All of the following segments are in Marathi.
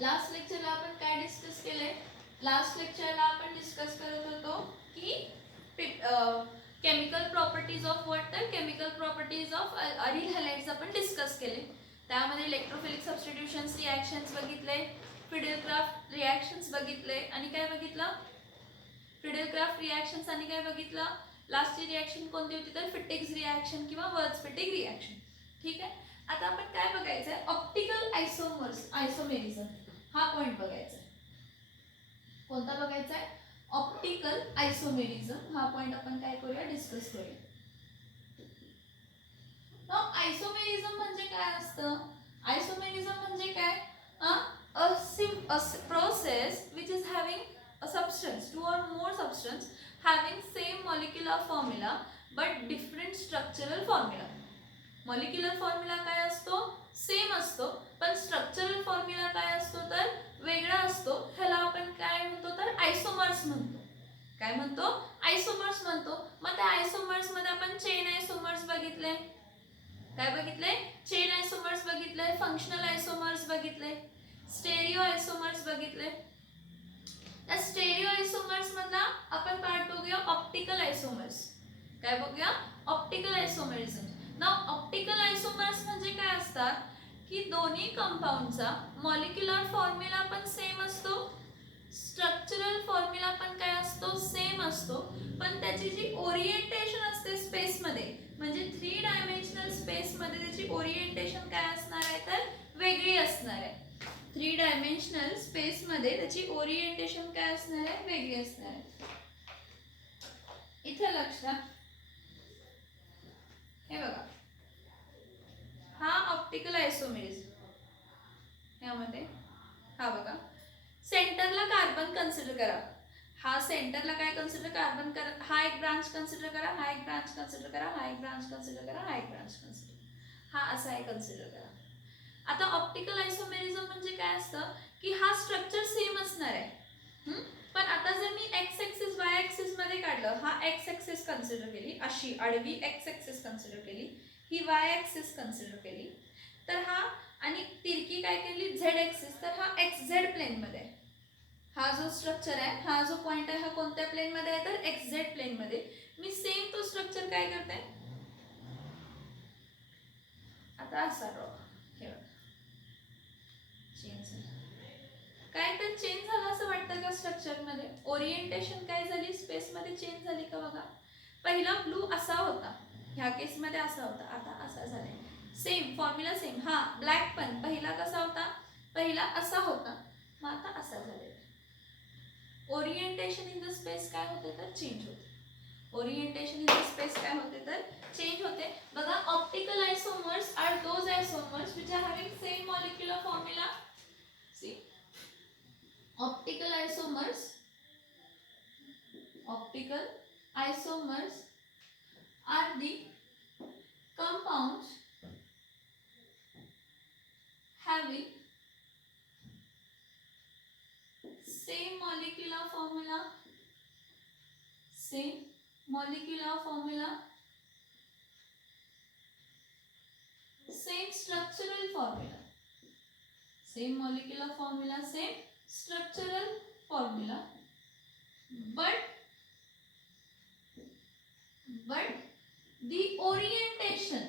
लास्ट लेक्चरला आपण काय डिस्कस केलंय? लास्ट लेक्चरला आपण डिस्कस करत होतो की केमिकल प्रॉपर्टीज ऑफ व्हॉट, तर केमिकल प्रॉपर्टीज ऑफ अरिल हॅलाइड्स आपण डिस्कस केले. त्यामध्ये इलेक्ट्रोफिलिक सबस्टिट्यूशन्स रिॲक्शन्स बघितले, फ्रिडेलक्राफ्ट रिॲक्शन्स बघितले आणि काय बघितलं? फ्रिडेलक्राफ्ट रिॲक्शन्स आणि काय बघितलं? लास्टची रिॲक्शन कोणती होती? तर फिटिग्स रिॲक्शन किंवा वर्ड्सफिटिक रिॲक्शन. ठीक आहे. आता आपण काय बघायचं आहे? ऑप्टिकल आयसोमेरिझम हा पॉइंट बघायचा आहे. कोणता बघायचा आहे? ऑप्टिकल आयसोमेरिझम हा पॉइंट आपण काय करूया? डिस्कस करूया. आयसोमेरिझम म्हणजे काय असतं? आयसोमेरिझम म्हणजे काय? a process which is having a substance, two or more substance having same molecular formula but different structural formula. Molecular formula काय असतो? सेम असतो, पण स्ट्रक्चरल फॉर्म्युला काय असतो? तर वेगळा असतो. ह्याला आपण काय म्हणतो? तर आयसोमर्स म्हणतो. काय म्हणतो? आयसोमर्स म्हणतो. मग त्या आयसोमर्स मध्ये आपण चेन आयसोमर्स बघितले. काय बघितले? चेन आयसोमर्स बघितले, फंक्शनल आयसोमर्स बघितले, स्टेरिओ आयसोमर्स बघितले. त्या स्टेरिओ आयसोमर्स मधला आपण पार्ट बघूया ऑप्टिकल आयसोमर्स. काय बघूया? Optical isomerism. नाउ ऑप्टिकल आयसोमर्स म्हणजे काय असतात की दोन्ही कंपाऊंडचा मॉलिक्युलर फॉर्म्युला पण सेम असतो, स्ट्रक्चरल फॉर्म्युला पण काय असतो? सेम असतो, पण त्याची जी ओरिएंटेशन असते स्पेस मध्ये, म्हणजे 3 डायमेन्शनल स्पेस मध्ये त्याची ओरिएंटेशन काय असणार आहे? तर वेगळी असणार आहे. 3 डायमेन्शनल स्पेस मध्ये त्याची ओरिएंटेशन काय असणार आहे? वेगळी असणार आहे. इथे लक्षात हे बघा, हा ऑप्टिकल आयसोमेरिझम. यामध्ये हा बघा, सेंटरला कार्बन कन्सिडर करा. हा सेंटरला काय कन्सिडर? कार्बन करा. हा एक ब्रांच कन्सिडर करा, हा एक ब्रांच कन्सिडर करा, हा एक ब्रांच कन्सिडर करा, हा एक ब्रांच कन्सिडर, हा असा आहे कन्सिडर करा. आता ऑप्टिकल आयसोमेरिझम म्हणजे काय असतं की हा स्ट्रक्चर सेम असणार आहे, पण आता जर मी एक्स एक्सिस वाय एक्सिस मध्ये काढलं, हा एक्स एक्सिस कन्सिडर केली, अशी आडवी एक्स एक्सिस कन्सिडर केली, ही वाय एक्सिस कन्सिडर केली, तर हा आणि तिरकी काय केली? झेड एक्सिस, तर हा एक्स झेड प्लेन मध्ये आहे. हा जो स्ट्रक्चर आहे, हा जो पॉइंट आहे, हा कोणत्या प्लेन मध्ये आहे? तर एक्स झेड प्लेन मध्ये. मी सेम तो स्ट्रक्चर काय करते? आता असा ड्रॉ हे चेंज काय तर चेंज झालं असं वाटतं का स्ट्रक्चर मध्ये? ओरिएंटेशन काय झाली? स्पेस मध्ये चेंज झाली का? बघा, पहिला ब्लू असा होता, ह्या केस मध्ये असा होता, आता असा झालाय. Same formula same. हा ब्लॅक पण पहिला कसा होता? पहिला असा होता, मग आता असा झालेला. ओरिएंटेशन इन द स्पेस काय होते? तर चेंज होते. ओरिएंटेशन इन द स्पेस काय होते? तर चेंज होते. बघा, optical isomers are those isomers which are having same molecular formula. See, optical isomers are the compounds having same molecular formula, same structural formula, same molecular formula, same structural formula, but the orientation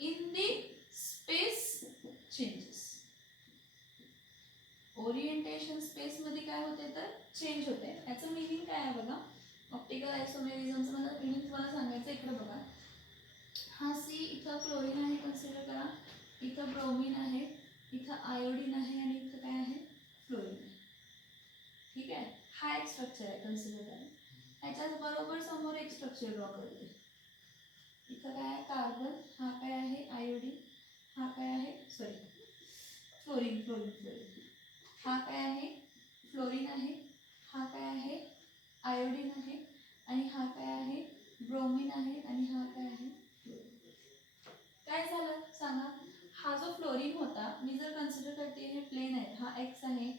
in the space changes. Orientation space मध्ये काय होते? तर चेंज होते. याचं मीनिंग काय आहे बघा, ऑप्टिकल आयसोमेरिझमचं मला मीनिंग तुम्हाला सांगायचं. इकडे बघा, हा सी इथं क्लोरीन आहे कन्सिडर करा, इथं ब्रोमीन आहे, इथं आयोडीन आहे आणि इथं काय आहे? फ्लोरीन आहे. ठीक आहे, हा एक स्ट्रक्चर आहे कन्सिडर करा. ह्याच्याच बरोबर समोर एक स्ट्रक्चर ड्रॉ करते. इथं काय आहे? कार्बन, हा काय आहे? आयोडीन, हा काय आहे? Sorry, fluorine. हा काय आहे? फ्लोरीन आहे, हा काय आहे? आयोडीन आहे, आणि हा काय आहे? ब्रोमीन आहे, आणि हा काय आहे? फ्लोरीन. काय झालं सांगा? हा जो फ्लोरीन होता, मी जर कन्सिडर करते हे प्लेन आहे, हा एक्स आहे,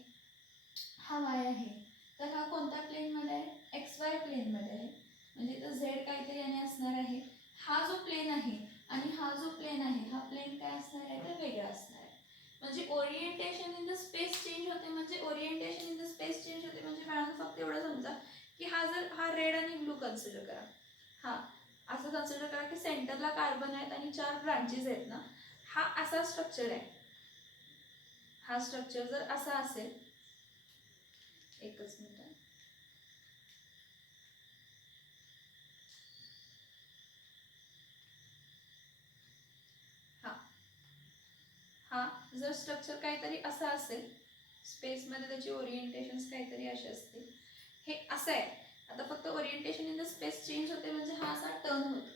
हा वाय आहे, तर हा कोणत्या प्लेन मध्ये आहे? एक्स वाय प्लेन मध्ये आहे. म्हणजे इथं झेड काहीतरी आणि असणार आहे. हा जो प्लेन आहे आणि हा जो प्लेन आहे, हा प्लेन काय orientation in the space change होते म्हणजे orientation in the space change होते म्हणजे मॅडम फक्त एवढं समजा की हा रेड आणि ब्लू कन्सिडर करा. हा असं कन्सिडर करा की सेंटरला कार्बन आहेत आणि 4 ब्रांचेस आहेत ना. हा असा स्ट्रक्चर आहे. हा स्ट्रक्चर जर असा असेल, एकच मिनिट, हा जर स्ट्रक्चर काहीतरी असं असेल, स्पेसमध्ये त्याची ओरिएंटेशन्स काहीतरी असे असतील. हे असं आहे. आता फक्त orientation in the space change होते म्हणजे हा असा टर्न होतो.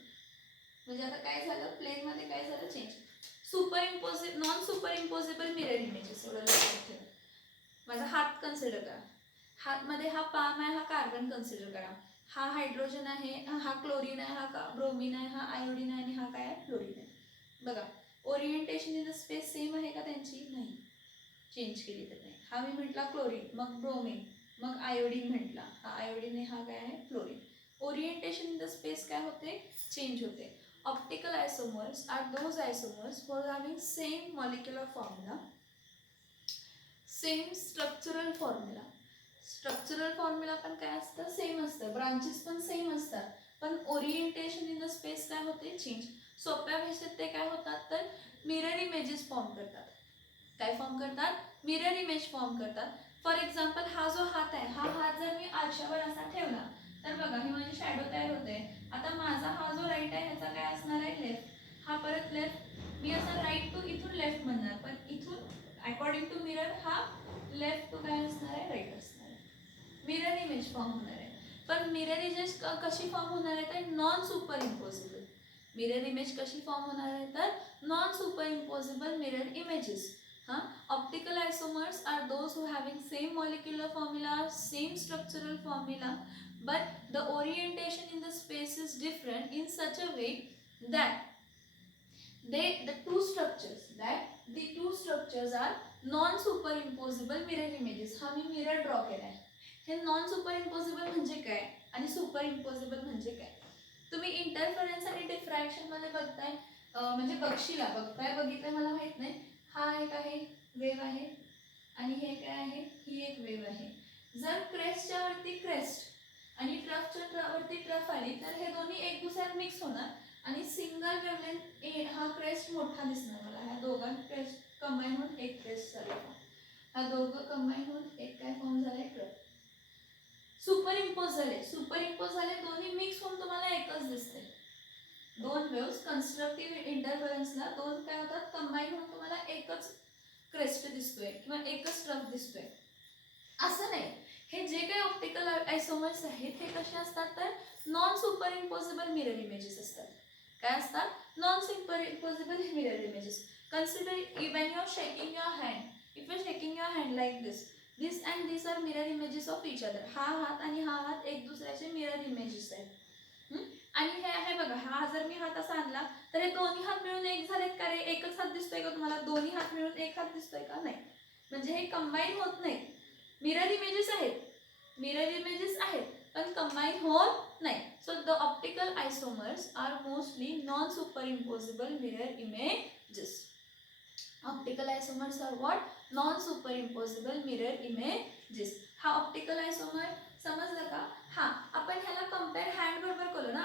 म्हणजे आता काय झालं, प्लेनमध्ये काय झालं, change. Non super impossible mirror images एवढं लक्षात ठेवा. माझा हात कन्सिडर करा. हातमध्ये हा पाम आहे, हा कार्बन कन्सिडर करा. हा हायड्रोजन आहे, हा क्लोरीन आहे, हा ब्रोमीन आहे, हा आयोडीन आहे आणि हा काय आहे, फ्लोरीन आहे. बघा orientation in the space same आहे का त्यांची, नाही, चेंज केली तर नाही. हा मी म्हटला क्लोरीन, मग ब्रोमीन, मग आयोडीन म्हटला, हा आयोडीन आहे, हा काय आहे, fluorine. Orientation in the space काय होते, चेंज होते. Optical isomers are those isomers for having same molecular formula, same structural formula. Structural formula पण काय असतं, सेम असतं, ब्रांचेस पण सेम असतात, पण ओरिएंटेशन इन द स्पेस काय होते, चेंज. सोप्या भाषेत ते काय होतात तर मिरर इमेजेस फॉर्म करतात. काय फॉर्म करतात, मिरर इमेज फॉर्म करतात. फॉर एक्झाम्पल हा जो हात आहे, हा हात जर मी आरशावर असा ठेवला तर बघा ही माझी शॅडो तयार होते. आता माझा हा जो राईट आहे ह्याचा काय असणार आहे, लेफ्ट. हा परत लेफ्ट, मी असा राईट टू इथून लेफ्ट म्हणणार, पण इथून अकॉर्डिंग टू मिरर हा लेफ्ट टू काय असणार आहे, राईट असणार आहे. मिरर इमेज फॉर्म होणार आहे. पण मिरर इमेज कशी फॉर्म होणार आहे तर non super impossible. Mirror image कशी फॉर्म होणार आहे तर non super impossible mirror images. Optical isomers are those who having same molecular formula, same structural formula, but the orientation in the space is different in such a way that the two structures are non superimposable mirror images. हा मी मिरर ड्रॉ केला आहे. हे नॉन सुपरइम्पोजेबल म्हणजे काय आणि सुपरइम्पोजेबल म्हणजे काय, तुम्ही इंटरफरन्स आणि डिफ्रॅक्शन मध्ये बघताय, म्हणजे बघितलंय मला माहित नाही. हा एक आहे, वेव आहे, आणि हे काय आहे, ही एक वेव आहे. जर क्रेस्टच्या वरती क्रेस्ट आणि ट्रफच्या वरती ट्रफ आली तर हे दोन्ही एक दुसऱ्यात मिक्स होणार आणि सिंगल वेवलेंथ हा क्रेस्ट मोठा दिसणार मला. ह्या दोघां क्रेस्ट कंबाईन होऊन एक क्रेस्ट झाला. हा दोघं कंबाईन होऊन एक काय फॉर्म झालाय, ट्रफ. सुपर इम्पोज झाले, दोन्ही मिक्स होऊन तुम्हाला एकच दिसते. दोन वेव्स कन्स्ट्रक्टिव्ह इंटरफरन्सला दोन काय होतात, कंबाईन होऊन तुम्हाला एकच क्रेस्ट दिसतोय किंवा एकच ट्रफ दिसतोय. असं नाही, हे जे काही ऑप्टिकल आयसोमर्स आहेत हे कसे असतात तर non super impossible mirror images असतात. काय असतात, non super impossible mirror images. Consider when you are shaking your hand, if you are shaking your hand like this and this are mirror images of each other. हा हात आणि हा हात एक दुसऱ्याचे मिरर इमेजेस आहेत. आणि हे आहे बघा, हा जर मी हात असा आणला तर हे दोन्ही हात मिळून एक झालेत का रे, एकच हात दिसतोय का तुम्हाला, दोन्ही हात मिळून एक हात दिसतोय का, नाही. म्हणजे हे कंबाईन होत नाही. मिरर इमेजेस आहेत पण कंबाईन होत नाही. So the optical isomers are mostly non super impossible mirror images. Optical isomers are what, non super impossible mirror images. हा ऑप्टिकल आयसोमर समजलं का. हा आपण ह्याला कम्पेअर हँड बरोबर करू ना,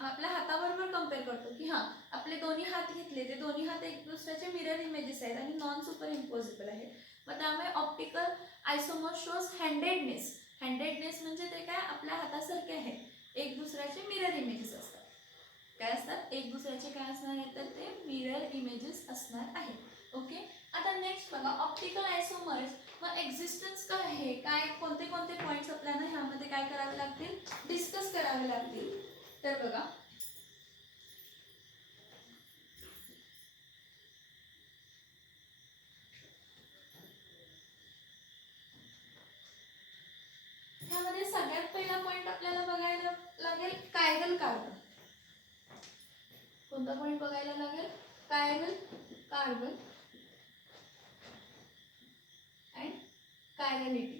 आपल्या हाताबरोबर कम्पेअर करतो की हा आपले दोन्ही हात घेतले, ते दोन्ही हात एक दुसऱ्याचे मिरर इमेजेस आहेत आणि नॉन सुपर इम्पॉसिबल आहेत. मग त्यामुळे ऑप्टिकल आयसोमर शोज हँडेडनेस. हँडेडनेस म्हणजे ते काय, आपल्या हातासारखे आहे, एक दुसऱ्याचे मिरर इमेजेस असतात. काय असतात, एक दुसऱ्याचे काय असणार आहेत तर ते मिरर इमेजेस असणार आहेत. ओके. आता नेक्स्ट बघा, ऑप्टिकल आयसोमर्स मग एक्झिस्टन्स काय आहे, काय कोणते कोणते पॉईंट्स आपल्याला ह्यामध्ये काय करावे लागतील, डिस्कस करावे लागतील. तर बघा, ह्यामध्ये सगळ्यात पहिला पॉईंट आपल्याला बघायला लागेल कायरल कार्बन. कोणता पॉईंट बघायला लागेल, chiral carbon and chirality.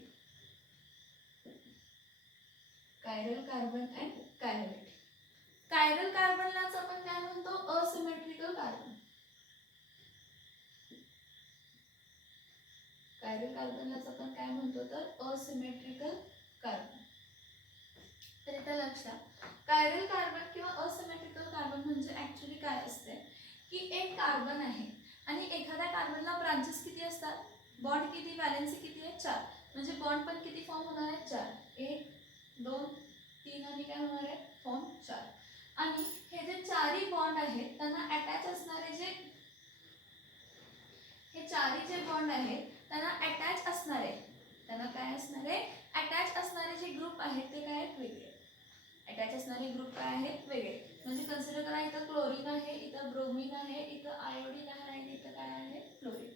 Chiral carbon and chirality. Chiral कार्बनलाच आपण काय म्हणतो, असिमेट्रिकल कार्बन. कायरल कार्बनलाच आपण काय म्हणतो तर असिमेट्रिकल कार्बन. तर इथं लक्षात, कायरल कार्बन किंवा असिमेट्रिकल कार्बन म्हणजे ऍक्च्युली काय असते की एक कार्बन आहे आणि एखाद्या कार्बनला ब्रांचेस किती असतात, बॉन्ड किती, व्हॅलेन्सी किती आहे 4, म्हणजे बॉन्ड पण किती फॉर्म होणार आहे 4, 1 2 3 आणि काय होणार आहे फॉर्म 4. आणि हे जे चारही बॉन्ड आहेत त्यांना अटॅच असणारे जे हे चारही जे बॉन्ड आहेत त्यांना अटॅच असणारे, त्यांना काय असणारे अटॅच असणारे जे ग्रुप आहेत ते काय आहेत वेगळे, अटॅच असणारे ग्रुप काय आहेत वेगळे. म्हणजे कन्सिडर करा इथं क्लोरीन आहे, इथं ब्रोमीन आहे, इथं आयोडीन आहे आणि इथं काय आहे फ्लोरीन.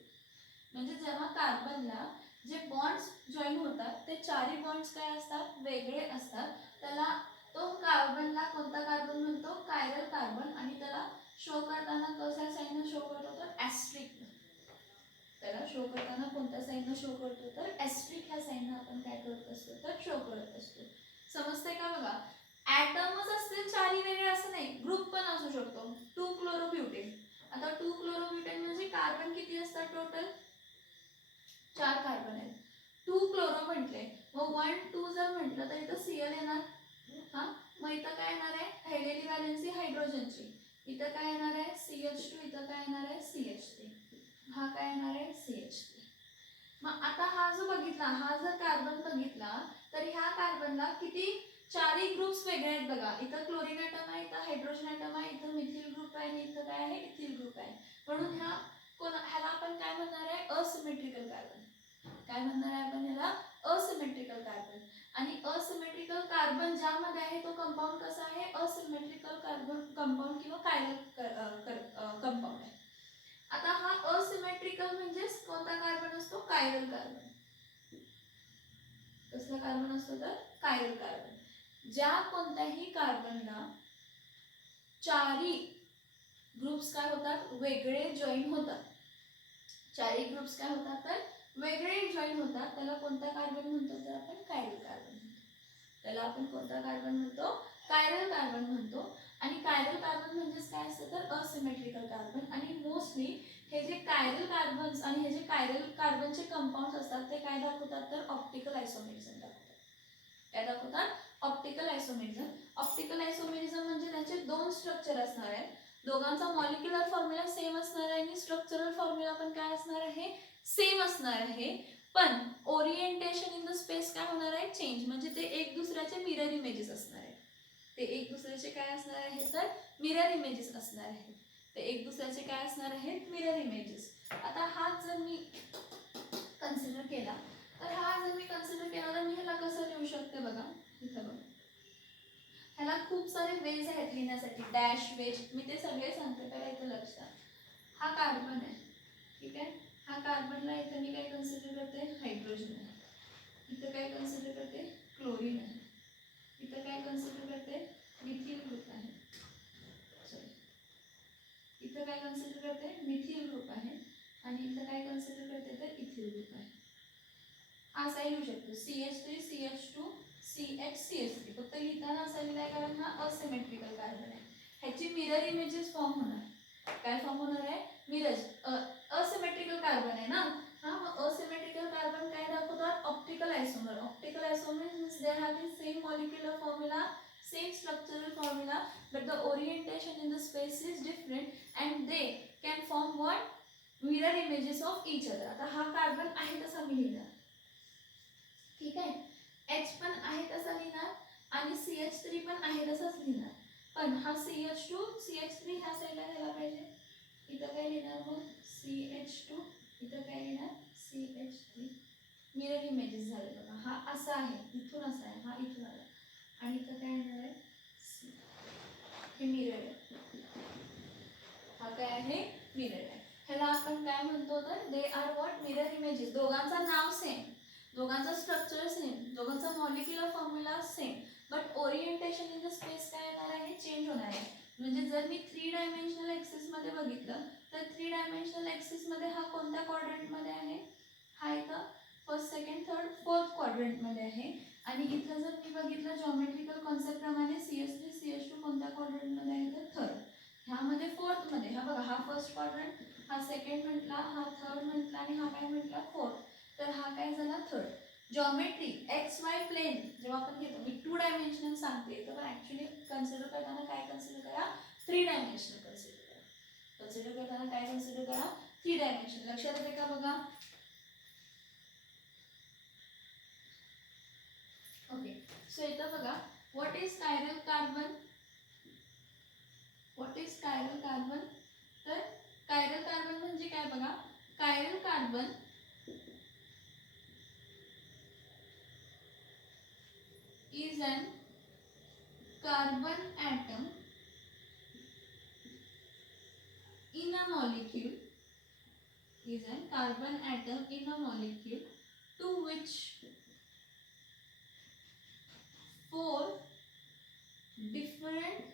म्हणजे जेव्हा कार्बनला जे बॉन्ड्स जॉईन होतात ते चारही बॉन्ड्स काय असतात वेगळे असतात, त्याला तो कार्बनला कोणता कार्बन म्हणतो कायरल कार्बन. आणि त्याला शो करताना कशा साईनने शो करतो तर ॲस्ट्रिक, त्याला शो करताना कोणत्या साईनने शो करतो तर ॲस्ट्रिक ह्या साईनने आपण काय करत असतो तर शो करत असतो. समजतंय का बघा, ॲटमच असतील चारही वेगळे असं नाही, ग्रुप पण असू शकतो. 2 क्लोरोब्युटेन, आता 2 क्लोरोब्युटेन म्हणजे कार्बन किती असतात टोटल 4 कार्बन आहेत. 2 क्लोरो म्हटले मग 1 2 जर म्हटलं तर इथं Cl येणार. हा मग इथं काय येणार आहे राहिलेली व्हॅलेन्सी हायड्रोजनची, इथं काय येणार आहे CH2, इथं काय येणार आहे CH3, हा काय येणार आहे CH3. मग आता हा जो बघितला, हा जर कार्बन बघितला तर ह्या कार्बनला किती चारही ग्रुप्स वेगळे आहेत बघा. इथं क्लोरीन ॲटम आहे, इथं हायड्रोजन ॲटम आहे, इथं मिथिल ग्रुप आहे आणि इथं काय आहे इथिल ग्रुप आहे. म्हणून ह्याला आपण काय म्हणणार आहे असिमेट्रिकल कार्बन. काय म्हणणार आहे आपण ह्याला असिमेट्रिकल कार्बन. आणि असिमेट्रिकल कार्बन ज्यामध्ये आहे तो कंपाऊंड कसा आहे असिमेट्रिकल कार्बन कंपाऊंड किंवा कायरल कंपाऊंड आहे. आता हा असिमेट्रिकल म्हणजे कोणता कार्बन असतो कायरल कार्बन. कसला कार्बन असतो तर कायरल कार्बन. ज्या कोणत्याही कार्बनला चारही ग्रुप्स काय होतात वेगळे जॉईन होतात, चारही ग्रुप्स काय होतात तर वेगळे जॉईन होतात, त्याला कोणता कार्बन म्हणतो तर आपण कायरल कार्बन म्हणतो. त्याला आपण कोणता कार्बन म्हणतो कायरल कार्बन म्हणतो. आणि कायरल कार्बन म्हणजेच काय असतं तर असिमेट्रिकल कार्बन. आणि मोस्टली हे जे कायरल कार्बन्स आणि हे जे कायरल कार्बनचे कंपाऊंड्स असतात ते काय दाखवतात तर ऑप्टिकल आयसोमेरिझम दाखवतात. काय दाखवतात ऑप्टिकल आयसोमेरिझम. ऑप्टिकल आयसोमेरिझम म्हणजे त्यांचे दोन स्ट्रक्चर असणार आहेत, दोघांचा मॉलिक्युलर फॉर्म्युला सेम असणार आहे आणि स्ट्रक्चरल फॉर्म्युला पण काय असणार आहे सेम असणार आहे, पण ओरिएंटेशन इन द स्पेस काय होणार आहे चेंज. म्हणजे ते एक दुसऱ्याचे मिरर इमेजेस असणार आहेत, ते एक दुसऱ्याचे काय असणार आहे तर मिरर इमेजेस असणार आहेत, ते एक दुसऱ्याचे काय असणार आहेत मिरर इमेजेस. आता हा जर मी कन्सिडर केला तर मी ह्याला कसं लिहू शकते बघा, इथं बघा ह्याला खूप सारे वेज आहेत लिहिण्यासाठी, डॅश वेज मी ते सगळे सांगते पहिला इथं लक्षात. हा कार्बन आहे ठीक आहे, हा कार्बनला इथं मी काय कन्सिडर करते हायड्रोजन आहे, इथं काय कन्सिडर करते क्लोरीन आहे, इथं काय कन्सिडर करते मिथिल ग्रुप आहे, सॉरी इथं काय कन्सिडर करते मिथिल ग्रुप आहे आणि इथं काय कन्सिडर करते तर इथिल ग्रुप आहे. असा लिहू शकतो CH3 CH2 CH3, फक्त लिहिताना असा लिहिलाय कारण हा असिमेट्रिकल कार्बन आहे, ह्याची मिरर इमेजेस फॉर्म होणार. काय फॉर्म होणार आहे मिरर, असिमेट्रिकल कार्बन आहे ना हा, मग असिमेट्रिकल कार्बन काय दाखवतात optical isomer. Optical isomer means they have same molecular formula, same structural formula, but the orientation in the space is different and they can form what mirror images of each other. आता हा कार्बन आहे तसा मी लिहिणार ठीक आहे, H पण आहे तसा लिहिणार आणि CH3 पण आहे तसाच लिहिणार, पण हा CH2 CH3 ह्या साईडला घ्यायला पाहिजे, इथं काय लिहिणार मग CH2, इथं काय लिहिणार CH3, मिरर इमेजेस झाले बघा. हा असा आहे इथून असा आहे, हा इथून आला आणि इथं काय येणार आहे हे मिरर आहे, हा काय आहे मिरर आहे. ह्याला आपण काय म्हणतो तर they are what mirror images. दोघांचं नाव सेम, दोघांचा स्ट्रक्चर सेम, दोघांचा molecular formula same, but orientation in the space काय येणार आहे चेंज होणार आहे. म्हणजे जर मी 3 डायमेन्शनल ॲक्सिस मध्ये बघितलं तर 3 डायमेन्शनल ॲक्सिस मध्ये हा कोणत्या क्वाड्रंट मध्ये आहे, हा इथं first second third fourth quadrant मध्ये आहे. आणि इथं जर मी बघितलं जॉमेट्रिकल कॉन्सेप्ट प्रमाणे CH3 CH2 कोणत्या क्वाड्रंट मध्ये आहे तर थर्ड, ह्यामध्ये फोर्थ मध्ये. हा बघा हा फर्स्ट क्वाड्रंट, हा सेकंड म्हटला, हा थर्ड म्हटला आणि हा काय म्हटला फोर्थ. तर तर हा काय झाला third. Geometry x y plane जेव्हा आपण घेतो, मी 2 डायमेन्शनल सांगते तर पण ॲक्च्युली कन्सिडर करताना काय कन्सिडर करा, 3 डायमेन्शनल कन्सिडर करा. कन्सिडर करताना काय कन्सिडर करा, 3 डायमेन्शनल. लक्षात येते का बघा. ओके, सो इथं बघा what is chiral carbon. What is chiral carbon. तर कायरल कार्बन म्हणजे काय बघा. Chiral carbon is an carbon atom in a molecule, is an carbon atom in a molecule to which 4 different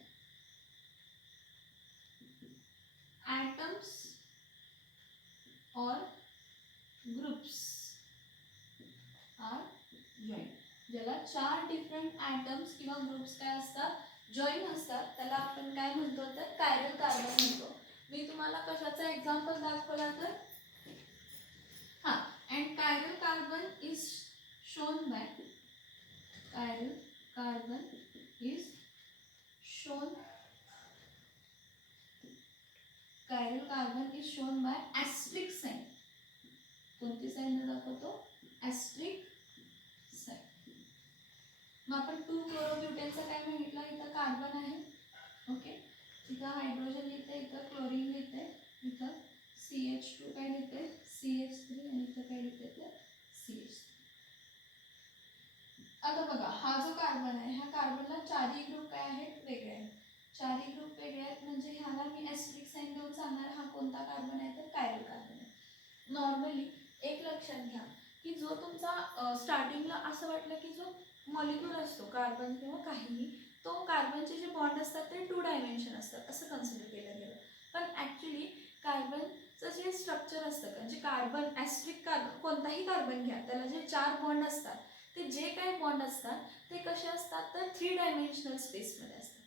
atoms or groups are joined. ज्याला 4 डिफरंट ॲटम्स किंवा ग्रुप्स काय असतात, जॉईन असतात, त्याला आपण काय म्हणतो तर कायरल कार्बन म्हणतो. मी तुम्हाला कशाचा एक्झाम्पल दाखवला तर हां, and chiral carbon is shown by, chiral carbon is shown, chiral carbon is shown by asterisk sign. कोणती साइन दाखवतो, ॲस्ट्रिक साइन. मग आपण 2 क्लोरोब्युटेनचं काय म्हटलं, इथं कार्बन आहे. ओके, इथं हायड्रोजन लिहिते, इथं क्लोरीन लिहिते, इथं CH2 काय लिहिते, CH3 आणि इथं काय लिहिते तर CH3. आता बघा हा जो कार्बन आहे, ह्या कार्बनला 4ही ग्रुप काय आहेत, वेगळे आहेत. 4ही ग्रुप वेगळे आहेत म्हणजे ह्याला मी ॲस्ट्रिक साइन देऊन सांगणार हा कोणता कार्बन आहे तर कायरल कार्बन आहे. नॉर्मली एक लक्षात घ्या की जो तुमचा स्टार्टिंगला असं वाटलं की जो मॉलिक्यूल असतो कार्बन किंवा काहीही, तो कार्बनचे जे बॉन्ड असतात ते 2 डायमेन्शन असतात असं कन्सिडर केलं गेलं. पण ॲक्च्युली कार्बनचं जे स्ट्रक्चर असतं, म्हणजे कार्बन ॲस्ट्रिक कार्बन कोणताही कार्बन घ्या, त्याला जे 4 बॉन्ड असतात ते जे काही बॉन्ड असतात ते कसे असतात तर 3 डायमेन्शनल स्पेसमध्ये असतात.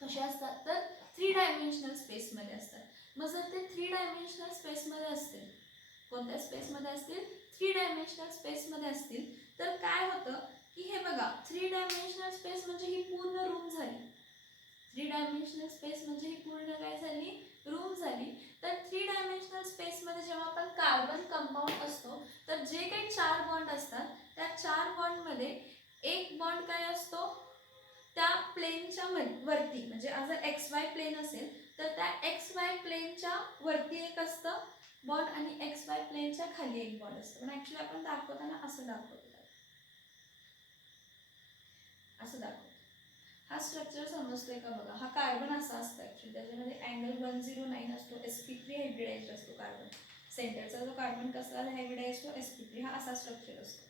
कसे असतात तर 3 डायमेन्शनल स्पेसमध्ये असतात. मग जर ते 3 डायमेन्शनल स्पेसमध्ये असतील, कोणत्या स्पेसमध्ये असतील, 3 डायमेन्शनल स्पेसमध्ये असतील, तर काय होतं की हे बघा 3 डायमेन्शनल स्पेस म्हणजे ही पूर्ण रूम झाली. 3 डायमेन्शनल स्पेस म्हणजे ही पूर्ण काय झाली, रूम झाली. तर 3 डायमेन्शनल स्पेसमध्ये जेव्हा आपण कार्बन कंपाऊंड असतो तर जे काही 4 बॉन्ड असतात त्या 4 बॉन्डमध्ये एक बॉन्ड काय असतो त्या प्लेनच्या वरती, म्हणजे जर XY प्लेन असेल तर त्या XY प्लेनच्या वरती एक असतं बॉन्ड आणि XY प्लेनच्या खाली एक बॉन्ड असतं. पण ॲक्च्युली आपण दाखवताना असं दाखवतो, असं दाखवतो. हा स्ट्रक्चर समजतोय का बघा. हा कार्बन असा असतो ॲक्च्युली, त्याच्यामध्ये अँगल 109 असतो, sp3 हायब्रिडाइज्ड असतो कार्बन. सेंटरचा जो कार्बन कसा हायब्रिडाइज असतो sp3, हा असा स्ट्रक्चर असतो.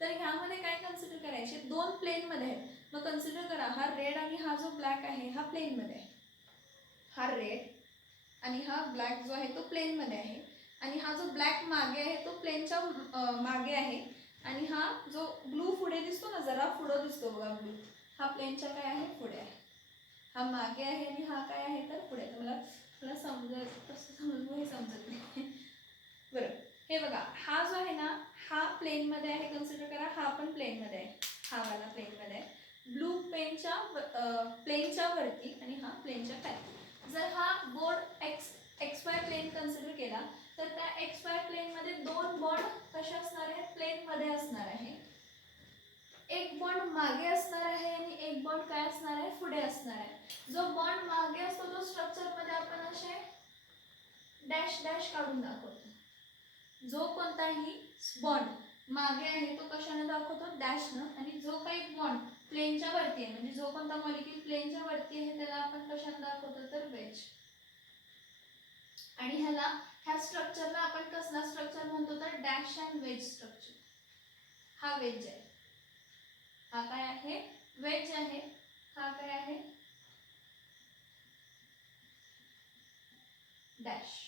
तर ह्यामध्ये काय कन्सिडर करायचे, 2 प्लेनमध्ये आहेत. मग कन्सिडर करा हा रेड आणि हा जो ब्लॅक आहे हा प्लेनमध्ये आहे. हा रेड आणि हा ब्लॅक जो आहे तो प्लेनमध्ये आहे. आणि हा जो ब्लॅक मागे आहे तो प्लेनच्या मागे आहे. आणि हा जो ब्लू पुढे दिसतो ना, जरा पुढं दिसतो बघा ब्लू, हा प्लेनच्या काय आहे पुढे आहे. हा मागे आहे आणि हा काय आहे तर पुढे. मला समजत कसं समजलं हे समजत नाही. बरं, हे बघा हा जो आहे ना हा प्लेनमध्ये आहे, कन्सिडर करा हा पण प्लेनमध्ये आहे, हा वाला प्लेनमध्ये आहे. ब्लू प्लेनच्या वरती आणि हा प्लेनच्या खाली. जर हा बोर्ड XY प्लेन कन्सिडर केला तर त्या XY प्लेनमध्ये 2 बॉन्ड कसे असणार आहेत, प्लेनमध्ये असणार आहे. एक बॉन्ड मागे असणार आहे आणि एक बॉन्ड काय असणार आहे, पुढे असणार आहे. जो बॉन्ड मागे असतो तो स्ट्रक्चरमध्ये आपण असे डॅश डॅश काढून दाखवतो. जो कोणताही बॉन्ड मागे आहे तो कशाने दाखवतो, डॅशनं. आणि जो काही बॉन्ड प्लेनच्या वरती आहे, म्हणजे जो कोणता मॉलिक्यूल प्लेनच्या वरती आहे त्याला आपण कशाने दाखवतो तर वेज. आणि ह्या स्ट्रक्चरला आपण कसला स्ट्रक्चर म्हणतो तर डॅश अँड वेज स्ट्रक्चर. हा वेज आहे, हा काय आहे वेज आहे, हा काय आहे डॅश.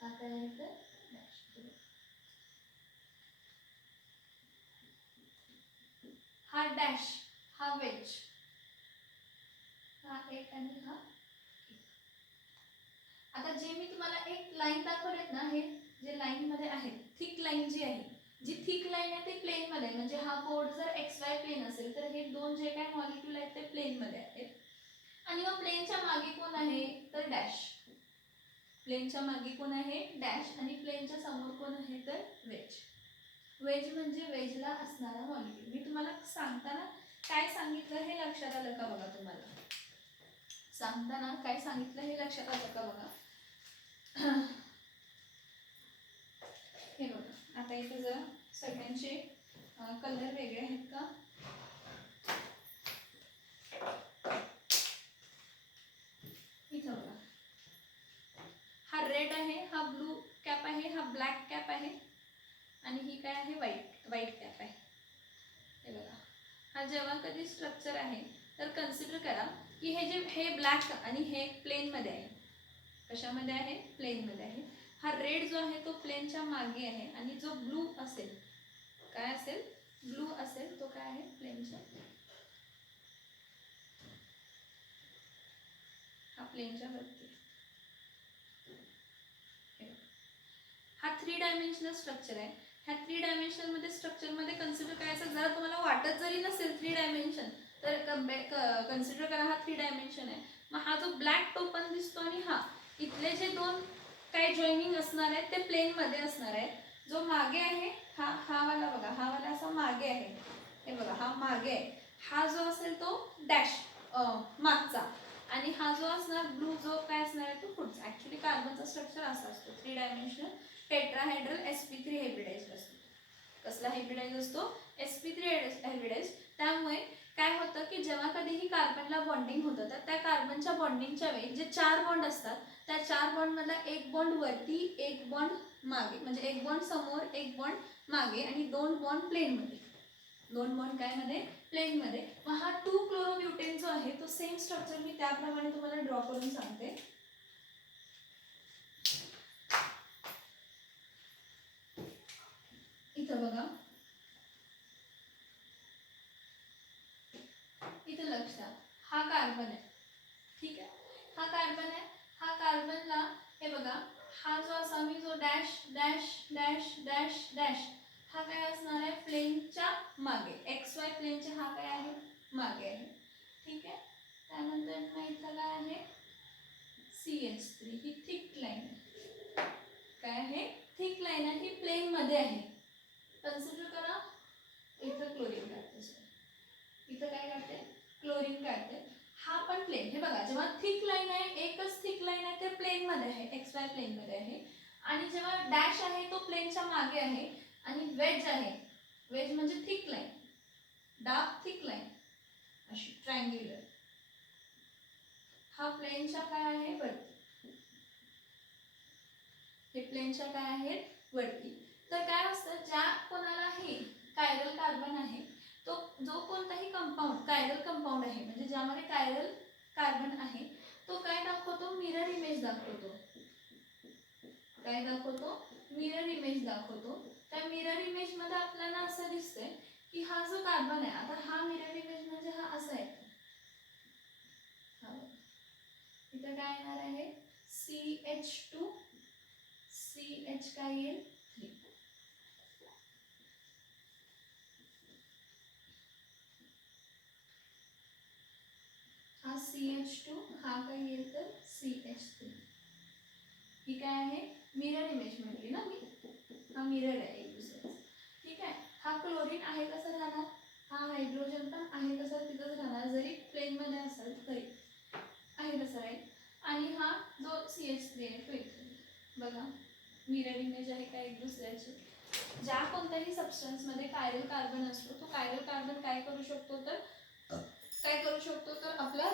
हा काय आहे तर डॅश. हा डॅश, हा वेज, हा एक आणि हा एक. आता जे मी तुम्हाला एक लाईन दाखवलेत ना, हे जे लाईनमध्ये आहेत, थिक लाईन जी आहे, जी थिक लाईन आहे ती प्लेनमध्ये आहे. म्हणजे हा बोर्ड जर एक्स वाय प्लेन असेल तर हे दोन जे काय मॉलिक्यूल आहेत ते प्लेनमध्ये आहेत. आणि मग प्लेनच्या मागे कोण आहे तर डॅश. प्लेनच्या मागे कोण आहे डॅश आणि प्लेनच्या समोर कोण आहे तर वेज. वेज म्हणजे वेजला असणारा मॉलिक्यूल. मी तुम्हाला सांगताना काय सांगितलं हे लक्षात आलं का बघा. तुम्हाला सांगताना काय सांगितलं हे लक्षात आलं का बघा. हे बघा आता इथे जर सगळ्यांचे कलर वेगळे आहेत का. इथं बघा हा रेड आहे, हा ब्लू कॅप आहे, हा ब्लॅक कॅप आहे आणि ही काय आहे व्हाईट कॅप आहे. हे बघा हा जेव्हा कधी स्ट्रक्चर आहे तर कन्सिडर करा की हे ब्लॅक आणि हे प्लेनमध्ये आहे. कशामध्ये आहे प्लेनमध्ये आहे. हा रेड जो आहे तो प्लेनच्या मागे आहे आणि जो ब्लू असेल काय असेल ब्लू असेल तो काय आहे प्लेनच्या. हा प्लेनच्या वरती. हा 3 डायमेन्शनल स्ट्रक्चर आहे. ह्या 3 डायमेन्शनल मध्ये स्ट्रक्चर मध्ये कन्सिडर करायचं जर तुम्हाला वाटत जरी नसेल 3 डायमेन्शन तर कन्सिडर करा हा 3 डायमेन्शन आहे. मग हा जो ब्लॅक टोपन दिसतो आणि हा इथले जे दोन काय जॉईनिंग असणार आहेत ते प्लेन मध्ये असणार आहे. जो मागे आहे हा वाला बघा, हा वाला असा मागे आहे. हे बघा हा मागे आहे. हा जो असेल तो डॅश मागचा आणि हा जो असणार ब्लू जो काय असणार आहे तो पुढचा. ऍक्च्युली कार्बनचा स्ट्रक्चर असा असतो 3 डायमेन्शनल टेट्राहेड्रल sp3 हायब्रिडाइज्ड असतो. कसला हायब्रिडाइज असतो sp3 हायब्रिडाइज. त्यामुळे काय होतं की जेव्हा कधीही कार्बनला बॉन्डिंग होतं तर त्या कार्बनच्या बॉन्डिंगच्या वेळी जे 4 बॉन्ड असतात त्या 4 बॉन्ड मधला एक बॉन्ड वरती एक बॉन्ड मागे म्हणजे एक बॉन्ड समोर एक बॉन्ड मागे आणि 2 बॉन्ड प्लेन मध्ये. 2 बॉन्ड काय मध्ये प्लेन मध्ये. मग हा 2 क्लोरोब्युटेन जो आहे तो सेम स्ट्रक्चर मी त्याप्रमाणे तुम्हाला ड्रॉ करून सांगते. इथं बघा इथं लक्षात हा कार्बन आहे. ठीक आहे हा कार्बन आहे. हा कार्बनला हे बघा हा जो असा मी जो dash dash dash dash dash हा काय असणार आहे प्लेनच्या मागे एक्स वाय प्लेनच्या हा काय आहे मागे आहे. ठीक आहे. त्यानंतर मग इथं काय आहे CH3 ही थिक लाईन काय आहे थिक लाईन आहे. ही प्लेन मध्ये आहे. कन्सिडर करा इथं क्लोरीन काढते. इथं काय काढते क्लोरीन काढते. हा पण प्लेन. हे बघा जेव्हा थिक लाईन आहे एकच थिक लाईन आहे ते प्लेन मध्ये आहे एक्स वाय प्लेन मध्ये आहे आणि जेव्हा डॅश आहे तो प्लेनच्या मागे आहे आणि वेज आहे. वेज म्हणजे thick line dark thick line अशी ट्रायंग्युलर. हा प्लेनच्या काय आहे वरती. हे प्लेनच्या काय आहेत वरती. तर काय असतं ज्या कोणालाही कायरल कार्बन आहे तो जो कोणताही कंपाऊंड कायरल कंपाऊंड आहे म्हणजे ज्यामध्ये कायरल कार्बन आहे तो काय दाखवतो मिरर इमेज दाखवतो. काय दाखवतो मिरर इमेज दाखवतो. त्या मिरर इमेज मध्ये आपल्याला असं दिसतंय की हा जो कार्बन आहे आता हा मिरर इमेज म्हणजे हा असा आहे. इथं काय येणार आहे CH2 CH काय येईल 3. हा CH2 हा काय येईल तर CH3. ही काय आहे मिरर इमेज म्हटली ना मी. हा मिरर आहे एक दुसऱ्याचा. ठीक आहे. हा क्लोरीन आहे कसं राहणार हा हायड्रोजन पण आहे कसं तिथंच राहणार जरी प्लेन मध्ये असेल तरी आहे कसं राहील. आणि हा जो CH3 आहे तो इथे बघा मिरर इमेज आहे का एक दुसऱ्याची. ज्या कोणत्याही सबस्टन्स मध्ये कायरल कार्बन असतो तो कायरल कार्बन काय करू शकतो तर आपला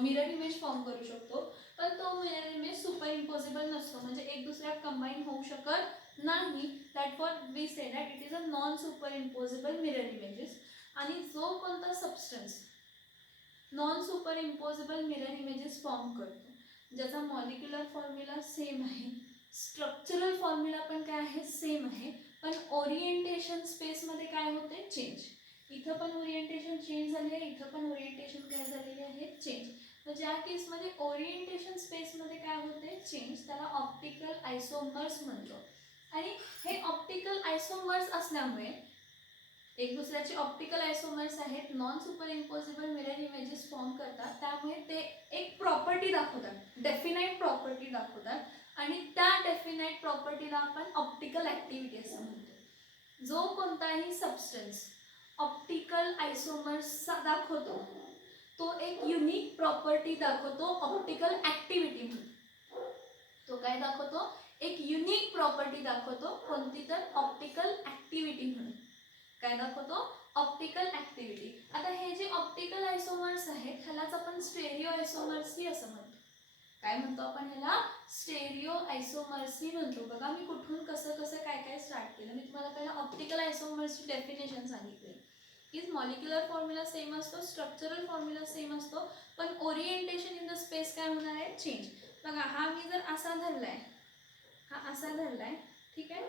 मिरर इमेज फॉर्म करू शकतो. पण तो मिरर इमेज सुपर इम्पॉसिबल नसतो म्हणजे एक दुसऱ्यात कंबाईन होऊ शकत नाही. That for we say that it is a non super impossible mirror images. आणि जो कोणता substance non super impossible mirror images form करतो ज्याचा मॉलिक्युलर फॉर्म्युला सेम आहे स्ट्रक्चरल फॉर्म्युला पण काय आहे सेम आहे पण ओरिएंटेशन स्पेसमध्ये काय होते चेंज. इथं पण ओरिएंटेशन चेंज झाले आहे इथं पण ओरिएंटेशन काय झालेले आहे चेंज. तर ज्या केसमध्ये ओरिएंटेशन स्पेसमध्ये काय होते चेंज त्याला ऑप्टिकल आयसोमर्स म्हणतो. आणि हे ऑप्टिकल आयसोमर्स असल्यामुळे एक दुसऱ्याचे ऑप्टिकल आयसोमर्स आहेत, non super impossible mirror images form करतात, त्यामुळे ते एक प्रॉपर्टी दाखवतात, डेफिनाईट प्रॉपर्टी दाखवतात आणि त्या डेफिनाईट प्रॉपर्टीला आपण ऑप्टिकल ॲक्टिव्हिटी असं म्हणतो. जो कोणताही सबस्टन्स ऑप्टिकल आयसोमर्स दाखवतो तो एक युनिक प्रॉपर्टी दाखवतो ऑप्टिकल ॲक्टिव्हिटी म्हणून. तो काय दाखवतो? एक युनिक प्रॉपर्टी दाखवतो, कोणती तर ऑप्टिकल ॲक्टिव्हिटी म्हणून. काय दाखवतो? Optical activity. आता हे जे ऑप्टिकल आयसोमर्स आहेत ह्यालाच आपण स्टेरिओ आयसोमर्सही असं म्हणतो. काय म्हणतो आपण ह्याला? स्टेरिओ आयसोमर्सही म्हणतो. बघा मी कुठून कसं कसं काय काय स्टार्ट केलं. मी तुम्हाला पहिला ऑप्टिकल आयसोमर्सची डेफिनेशन सांगितली की मॉलिक्युलर फॉर्म्युला सेम असतो, स्ट्रक्चरल फॉर्म्युला सेम असतो, पण ओरिएंटेशन इन द स्पेस काय होणार आहे? चेंज. बघा हा मी जर असा धरलाय, हा असा धरलाय, ठीक आहे,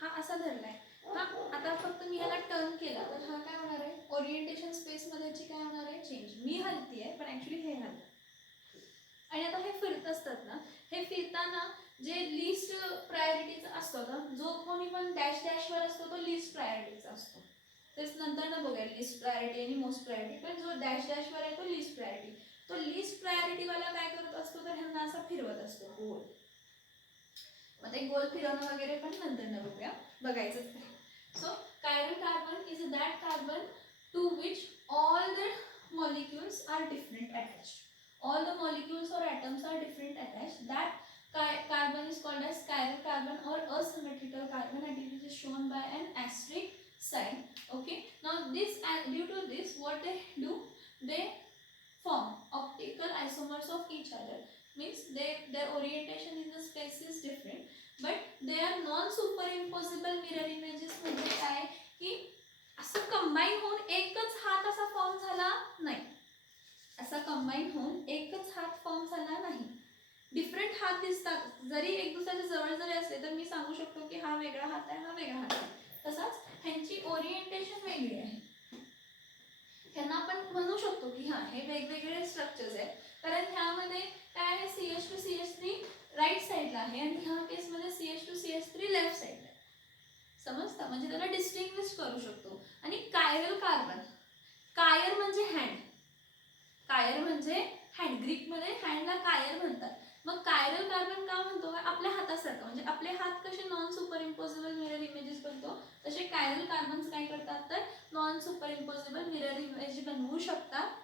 हा असा धरलाय, हा आता फक्त मी ह्याला टर्न केला तर हा काय होणार आहे? ओरिएंटेशन स्पेसमध्येची काय होणार आहे? चेंज. मी हलती आहे पण ॲक्च्युली हे हलतं. आणि आता हे फिरत असतात ना, हे फिरताना जे लिस्ट प्रायोरिटीचा असतो ना, जो कोणी पण डॅश डॅशवर असतो तो लिस्ट प्रायोरिटीचा असतो. तेच नंतर ना बघूया लिस्ट प्रायोरिटी आणि मोस्ट प्रायोरिटी. पण जो डॅश डॅशवर आहे तो लिस्ट प्रायोरिटी. तो लिस्ट प्रायोरिटीवाला काय करत असतो तर ह्यांना असा फिरवत असतो गोल. मग ते गोल फिरवणं वगैरे पण नंतर ना बघूया, बघायचंच आहे. So chiral carbon is that carbon to which all the molecules are different attached. All the molecules or atoms are different attached. That carbon is called as chiral carbon or asymmetrical carbon, and it is shown by an asterisk sign. Okay. Now this, due to this, what they do? They form optical isomers of each other. Means their orientation in the space is different. But they are non superimposable mirror images. म्हणजे काय की असं कंबाईन होऊन एकच हात असा फॉर्म झाला नाही, असा कंबाईन होऊन एकच हात फॉर्म झाला नाही. डिफरंट हात दिसतात, जरी एक दुसऱ्याच्या जवळ जरी असले तर मी सांगू शकतो की हा वेगळा हात आहे, हा वेगळा हात आहे. तसाच ह्यांची ओरिएंटेशन वेगळी आहे. ह्यांना आपण म्हणू शकतो की हा हे वेगवेगळे स्ट्रक्चर्स आहेत, कारण ह्यामध्ये काय आहे? CH2CH3 राईट साईडला आहे आणि ह्या केसमध्ये CH2CH3 लेफ्ट साईडला आहे. समजतं? म्हणजे त्याला डिस्टिंग्विश करू शकतो. आणि कायरल कार्बन, कायर म्हणजे हँड, कायर म्हणजे हँड, ग्रीकमध्ये हँडला कायर म्हणतात. मग कायरल कार्बन का म्हणतो? आपल्या हातासारखं, म्हणजे आपले हात कसे non super impossible mirror images बनतो तसे कायरल कार्बन्स काय करतात तर non super impossible mirror image बनवू शकतात.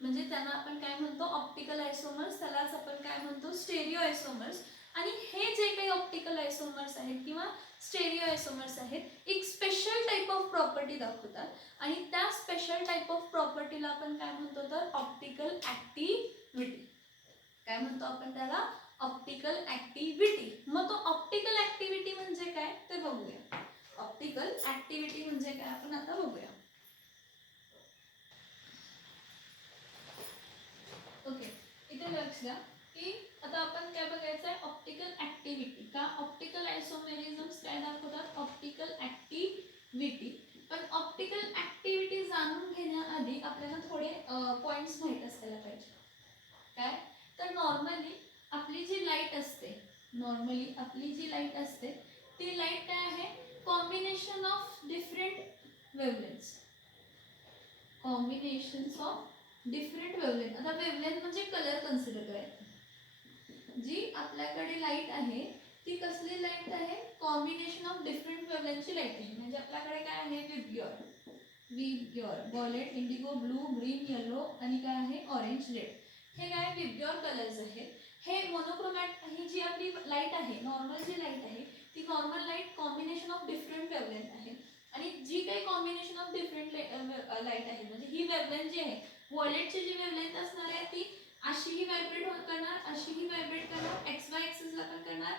म्हणजे त्यांना आपण काय म्हणतो? ऑप्टिकल आयसोमर्स. त्यालाच आपण काय म्हणतो? स्टेरिओ आयसोमर्स. आणि हे जे काही ऑप्टिकल आयसोमर्स आहेत किंवा स्टेरिओ आयसोमर्स आहेत, एक स्पेशल टाईप ऑफ प्रॉपर्टी दाखवतात आणि त्या स्पेशल टाईप ऑफ प्रॉपर्टीला आपण काय म्हणतो तर ऑप्टिकल ॲक्टिव्हिटी. काय म्हणतो आपण त्याला? Optical activity. मग तो ऑप्टिकल ॲक्टिव्हिटी म्हणजे काय ते बघूया. ऑप्टिकल ॲक्टिव्हिटी म्हणजे काय आपण आता बघूया. ओके, इथे लक्ष द्या की आता आपण काय बघायचं आहे? Optical activity. का? ऑप्टिकल आयसोमेरिझम्स काय दाखवतात? Optical activity. पण ऑप्टिकल ॲक्टिव्हिटी जाणून घेण्याआधी आपल्याला थोडे पॉईंट्स माहीत असायला पाहिजे. काय तर नॉर्मली आपली जी लाईट असते, नॉर्मली आपली जी लाईट असते ती लाईट काय आहे? Combination of different wavelengths, combinations of different wavelength. आता वेवलेंथ म्हणजे कलर कन्सिडर करायचं. जी आपल्याकडे लाईट आहे ती कसली लाईट आहे? कॉम्बिनेशन ऑफ डिफरंट वेवलेंथची लाईट आहे. म्हणजे आपल्याकडे काय आहे? VIBGYOR, violet, indigo, blue, green, yellow आणि काय आहे? Orange, red. हे काय? विब्ग्योर कलर्स आहेत. हे मोनोक्रोमॅट, ही जी आपली लाईट आहे, नॉर्मल जी लाईट आहे ती normal light combination of different wavelength आहे. आणि जी काही कॉम्बिनेशन ऑफ डिफरंट लाईट आहे म्हणजे ही वेवलेंथ जी आहे, व्हायोलेटची जी वेवलेंथ असणार आहे ती अशीही व्हायब्रेट करणार, अशीही व्हायब्रेट करणार, XY ॲक्सिसला पण करणार,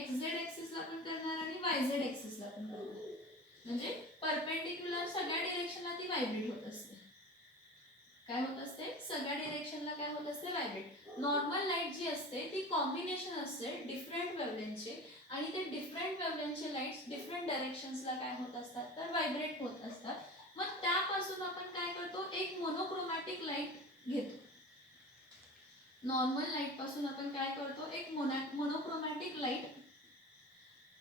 XZ ॲक्सिसला पण करणार आणि YZ ॲक्सिसला पण करणार. म्हणजे परपेंडिक्युलर सगळ्या डिरेक्शनला ती व्हायब्रेट होत असते. काय होत असते? सगळ्या डिरेक्शनला काय होत असते? व्हायब्रेट. नॉर्मल लाईट जी असते ती कॉम्बिनेशन असते डिफरंट वेवलेंथचे आणि ते डिफरंट वेवलेंथचे लाईट्स डिफरंट डायरेक्शन्सला काय होत असतात तर व्हायब्रेट होत असतात. मग त्यापासून आपण काय करतो? एक मोनोक्रोमॅटिक लाईट घेतो. नॉर्मल लाईट पासून आपण काय करतो? एक मोनोक्रोमॅटिक लाईट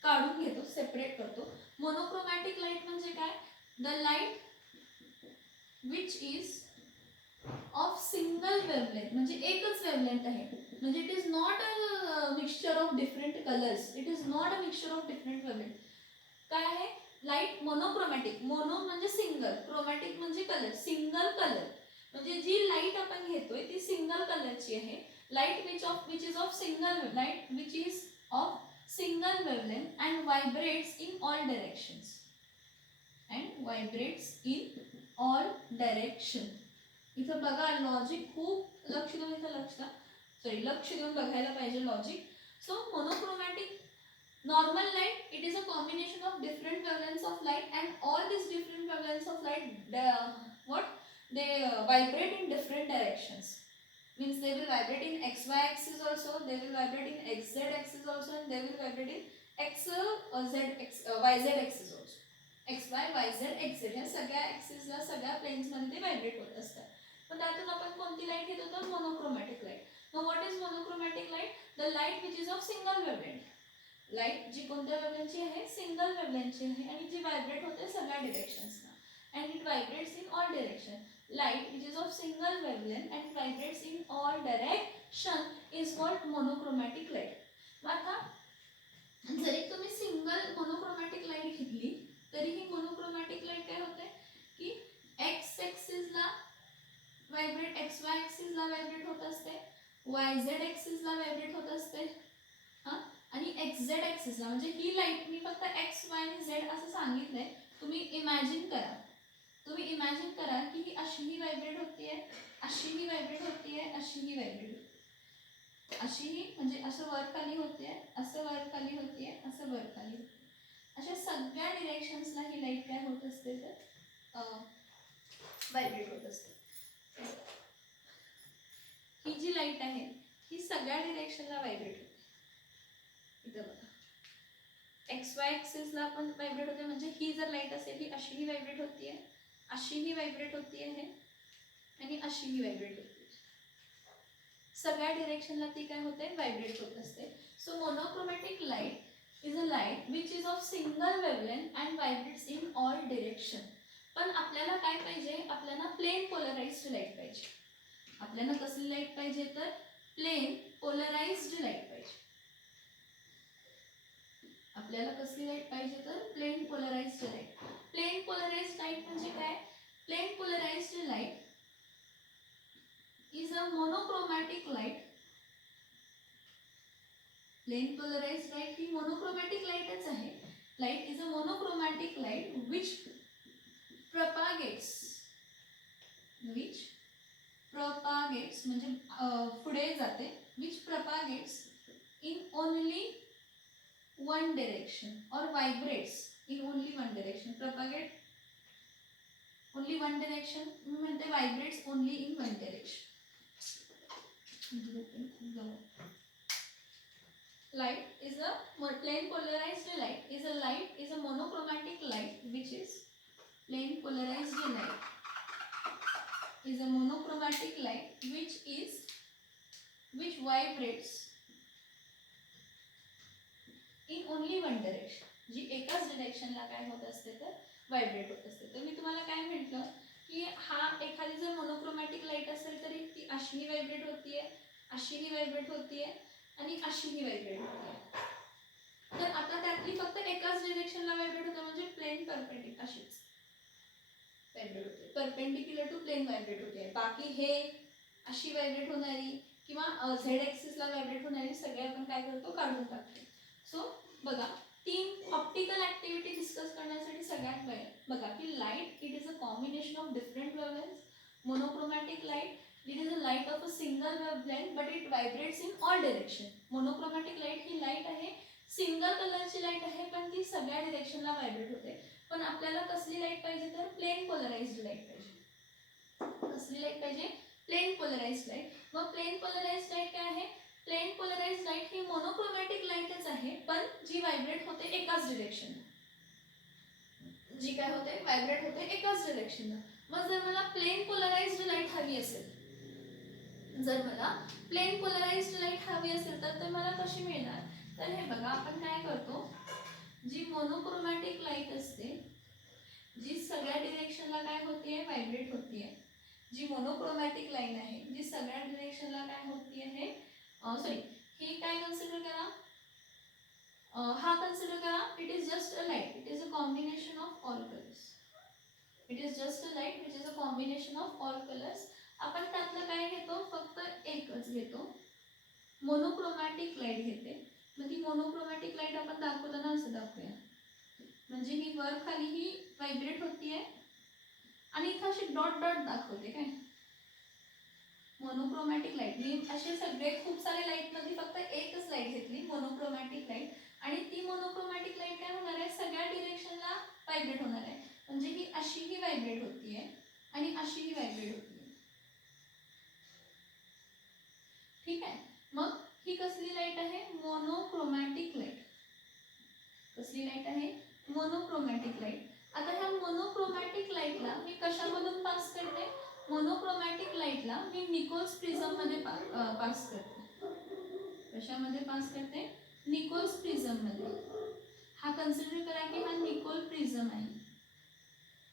काढून घेतो, सेपरेट करतो. मोनोक्रोमॅटिक लाईट म्हणजे काय? The light which is of single wavelength, म्हणजे एकच वेवलेंथ आहे. म्हणजे it is not a mixture of different colours, it is not a mixture of different wavelength. काय आहे? Light monochromatic. मोनो म्हणजे सिंगल, क्रोमॅटिक म्हणजे कलर, सिंगल कलर. म्हणजे जी लाईट आपण घेतोय ती सिंगल कलरची आहे. Light which is of single, light which is of single wavelength and vibrates in all directions, and vibrates in all direction. इथं बघा लॉजिक खूप लक्ष देऊन लक्ष देऊन बघायला पाहिजे logic. So monochromatic normal light, it is a combination of different wavelengths of light, and all these different wavelengths of light they vibrate in different directions. Means they will vibrate in xy axis also, they will vibrate in xz axis also, and they will vibrate in yz axis also. xy yz xz या सगळ्या ऍक्सिसला, सगळ्या प्लेन्स मध्ये ते व्हायब्रेट होत असतात. पण त्यातून आपण कोणती लाईट घेतो तर मोनोक्रोमॅटिक लाईट. मग what is monochromatic light? The light which is of single wavelength. Light जी कोणत्या वेवलेंथची आहे? सिंगल वेवलेंथची आहे, आणि जी व्हायब्रेट होते सगळ्या डिरेक्शन्सना, and it vibrates in all direction. Light which is of single wavelength and vibrates in all direction is called monochromatic light. आता जरी तुम्ही सिंगल मोनोक्रोमॅटिक लाईट घेतली तरी ही मोनोक्रोमॅटिक लाईट काय होते की एक्स एक्सिसला व्हायब्रेट, एक्स वाय एक्सिसला व्हायब्रेट होत असते, वाय झेड एक्सिसला व्हायब्रेट होत असते, आणि एक्स झेड एक्सिसला. म्हणजे ही लाईट मी फक्त एक्स वाय आणि झेड असं सांगितलंय. तुम्ही इमॅजिन करा, की ही अशीही व्हायब्रेट होतीये, अशीही व्हायब्रेट होतीये, अशीही व्हायब्रेट होते, अशीही म्हणजे असं वर खाली होतीये, असं वर खाली होतीये, असं वर खाली होते. अशा सगळ्या डिरेक्शन्सला ही लाईट काय होत असते तर व्हायब्रेट होत असते. ही जी लाईट आहे ही सगळ्या डिरेक्शनला व्हायब्रेट होते. इथं बघा एक्स वाय ऍक्सिसला पण व्हायब्रेट होते, म्हणजे ही जर लाईट असेल ही अशीही व्हायब्रेट होतीये, अशीही व्हायब्रेट होती आहे, आणि अशीही व्हायब्रेट होती. सगळ्या डिरेक्शनला ती काय होते? व्हायब्रेट होत असते. So monochromatic light is a light which is of single wavelength and vibrates in all direction. पण आपल्याला काय पाहिजे? आपल्याला प्लेन पोलराइज्ड लाईट पाहिजे. आपल्याला कसली लाईट पाहिजे तर प्लेन पोलराइज्ड लाईट पाहिजे. आपल्याला कसली लाईट पाहिजे तर plane polarized light. Plane polarized light म्हणजे काय? Plane polarized light is a monochromatic light. Plain polarized light ही monochromatic lightच आहे. Light is a monochromatic light which propagates म्हणजे पुढे जाते, which propagates in only one direction or vibrates in only one direction. Propagate only one direction म्हणजे vibrates only in one direction. Light is a plane polarized light is a monochromatic light which is plane polarized light is a monochromatic light which vibrates in only one direction. जी एकाच डिरेक्शनला काय होत असते तर व्हायब्रेट होत असते. तर मी तुम्हाला काय म्हटलं की हा एखादी जर मोनोक्रोमॅटिक लाईट असेल तरी ती अशीही व्हायब्रेट होतीये, अशीही व्हायब्रेट होतीये, आणि अशीही व्हायब्रेट होतीये. तर आता त्यातली फक्त एकाच डिरेक्शनला व्हायब्रेट होते, म्हणजे प्लेन परपेंडिक्युलर अशीच व्हायब्रेट होते, परपेंडिक्युलर टू प्लेन व्हायब्रेट होते. बाकी हे अशी व्हायब्रेट होणारी किंवा झेड एक्सिसला व्हायब्रेट होणारी सगळे आपण काय करतो? काढून टाकतो. सो बघा 3 ऑप्टिकल ऍक्टिव्हिटी डिस्कस करण्यासाठी सगळ्यात पहिले बघा की light it is a combination of different wavelengths. Monochromatic light it is a light of a single wavelength but it vibrates in all direction. Monochromatic light he light आहे, सिंगल कलरची लाईट आहे, पण ती सगळ्या डिरेक्शनला व्हायब्रेट होते. पण आपल्याला कसली लाईट पाहिजे तर प्लेन पोलराइज्ड लाईट पाहिजे. कसली लाईट पाहिजे? Plane polarized light. मग प्लेन पोलराइज्ड लाईट काय आहे? प्लेन पोलराइज्ड लाईट ही मोनोक्रोमॅटिक लाईटच आहे, पण जी व्हायब्रेट होते एकाच डिरेक्शनला. जी काय होते? व्हायब्रेट होते एकाच डिरेक्शनला. मग जर मला प्लेन पोलराइज्ड लाईट हवी असेल, तर मला कशी मिळणार? तर हे बघा आपण काय करतो जी मोनोक्रोमॅटिक लाईट असते, जी सगळ्या डिरेक्शनला काय होतीये, व्हायब्रेट होतीये, जी मोनोक्रोमॅटिक लाईन आहे जी सगळ्या डिरेक्शनला काय होती आहे, सॉरी ही काय कन्सिडर करा, हा कन्सिडर करा, it is just a light, it is a combination of all colours, it is just a light which is a combination of all colours. आपण त्यातलं काय घेतो, फक्त एकच घेतो, मोनोक्रोमॅटिक लाईट घेते. मग ती मोनोक्रोमॅटिक लाईट आपण दाखवताना असं दाखवूया, म्हणजे ही वर खाली ही व्हायब्रेट होतीये आणि इथं अशी डॉट डॉट दाखवते काय, मोनोक्रोमॅटिक लाईट. मी असे सगळे खूप सारे लाईट मध्ये फक्त एकच लाईट घेतली, मोनोक्रोमॅटिक लाईट, आणि ती मोनोक्रोमॅटिक लाईट काय होणार आहे, सगळ्या डिरेक्शनला व्हायब्रेट होणार आहे. म्हणजे ही अशीही व्हायब्रेट होतीये आणि अशीही व्हायब्रेट होतीये. ठीक आहे, मग ही कसली लाईट आहे, मोनोक्रोमॅटिक लाईट. कसली लाईट आहे, मोनोक्रोमॅटिक लाईट. आता ह्या मोनोक्रोमॅटिक लाईटला मी कशामधून पास करते, मोनोक्रोमॅटिक लाईटला मी निकोल्स प्रिझम मध्ये पास करते. कशामध्ये पास करते, निकोल्स प्रिझम मध्ये. हा कन्सिडर करा की हा निकोल प्रिझम आहे,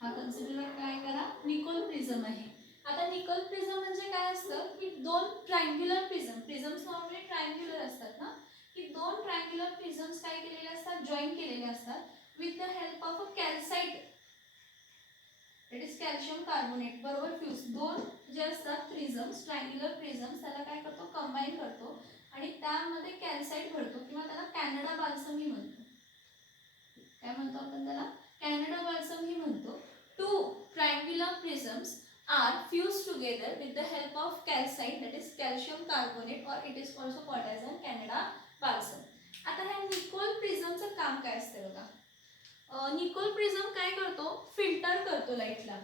हा कन्सिडर काय करा, निकोल प्रिझम आहे. आता निकोल प्रिझम म्हणजे काय असतं की दोन ट्रायंग्युलर प्रिझम, प्रिझम्स नॉर्मली ट्रायंग्युलर असतात ना, की दोन ट्रायंग्युलर प्रिझम्स काय केलेले असतात, जॉईन केलेले असतात with the help of a calcite, it is calcium carbonate बरोबर फ्यूज. दोन जे असतात प्रिझम्स, ट्रायंग्युलर प्रिझम्स, त्याला काय करतो, कंबाईन करतो आणि त्यामध्ये कॅल्साइट भरतो किंवा त्याला कॅनडा बाल्सम ही म्हणतो. काय म्हणतो आपण त्याला, कॅनडा बाल्सम ही म्हणतो. Two triangular prisms are fused together with the help of calcite, that is calcium carbonate, or it is also called as a Canada balsam. आता ह्या निकोल प्रिझमचं काम काय असतं बघा, निकोल प्रिझम काय करतो, फिल्टर करतो लाईटला.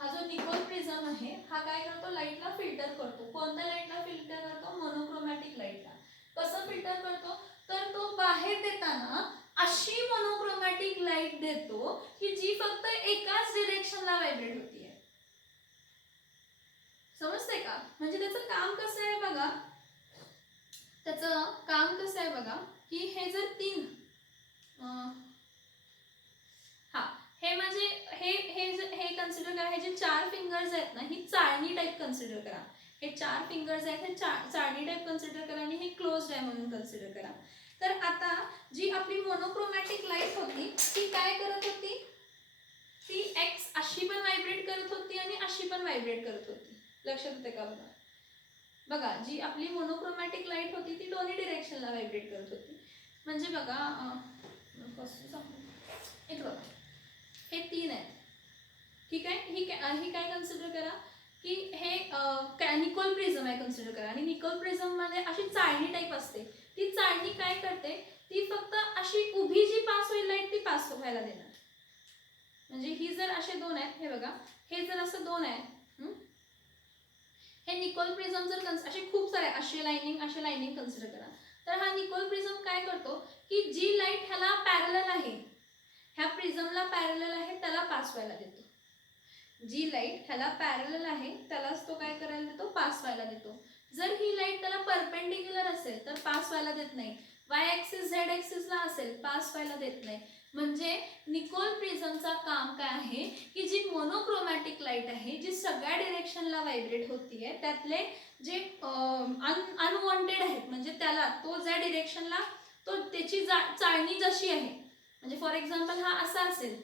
हा जो निकोल प्रिझम आहे हा काय करतो, लाईटला फिल्टर करतो. कोणत्या लाईटला फिल्टर करतो, मोनोक्रोमॅटिक लाईटला. कसं फिल्टर करतो, तर तो बाहेर देताना अशी मोनोक्रोमॅटिक लाईट देतो की जी फक्त एकाच डिरेक्शनला व्हायब्रेट होतीये. समजतंय का, म्हणजे त्याचं काम कसं आहे बघा, त्याचं काम कसं आहे बघा, की हे जर तीन हा हे म्हणजे हे कन्सिडर करा, हे जे चार फिंगर्स आहेत ना, ही चाळणी टाईप कन्सिडर करा. हे चार फिंगर्स आहेत हे चाळणी टाईप कन्सिडर करा आणि हे क्लोज्ड आहे म्हणून कन्सिडर करा. तर आता जी आपली मोनोक्रोमॅटिक लाईट होती ती काय करत होती, ती एक्स अशी पण व्हायब्रेट करत होती आणि अशी पण व्हायब्रेट करत होती. लक्षात येते का बघा, बघा जी आपली मोनोक्रोमॅटिक लाईट होती ती दोन्ही डिरेक्शनला व्हायब्रेट करत होती. म्हणजे बघा एक बघा, हे तीन आहेत, ठीक आहे, ही काय कन्सिडर करा की हे निकोल प्रिझम आहे कन्सिडर करा. आणि निकोल प्रिझम मध्ये अशी चाळणी टाईप असते, ती चाळणी काय करते, ती फक्त अशी उभी जी पास होईल लाईट ती पास व्हायला देणार. म्हणजे ही जर असे दोन आहेत, हे बघा, हे जर असं दोन आहे, हे निकोल प्रिझम जर असे खूप सारे असे लाईनिंग कन्सिडर करा, तर हा निकोल प्रिझम काय करतो की जी लाईट ह्याला पॅरलल आहे, ह्या प्रिझमला पॅरलल आहे त्याला पास व्हायला देतो. जी लाईट ह्याला पॅरलल आहे त्यालाच तो काय करायला देतो, पास व्हायला देतो. जर ही लाईट त्याला परपेंडिक्युलर असेल तर पास व्हायला देत नाही, वाय ॲक्सिस झेड ॲक्सिसला असेल पास व्हायला देत नाही. म्हणजे निकोल प्रिझमचा काम काय आहे की जी मोनोक्रोमॅटिक लाईट आहे जी सगळ्या डिरेक्शनला व्हायब्रेट होतीये, त्यातले जे अनवॉन्टेड आहेत म्हणजे त्याला तो ज्या डिरेक्शनला तो त्याची चाळणी जशी आहे, म्हणजे फॉर एक्झाम्पल हा असा असेल,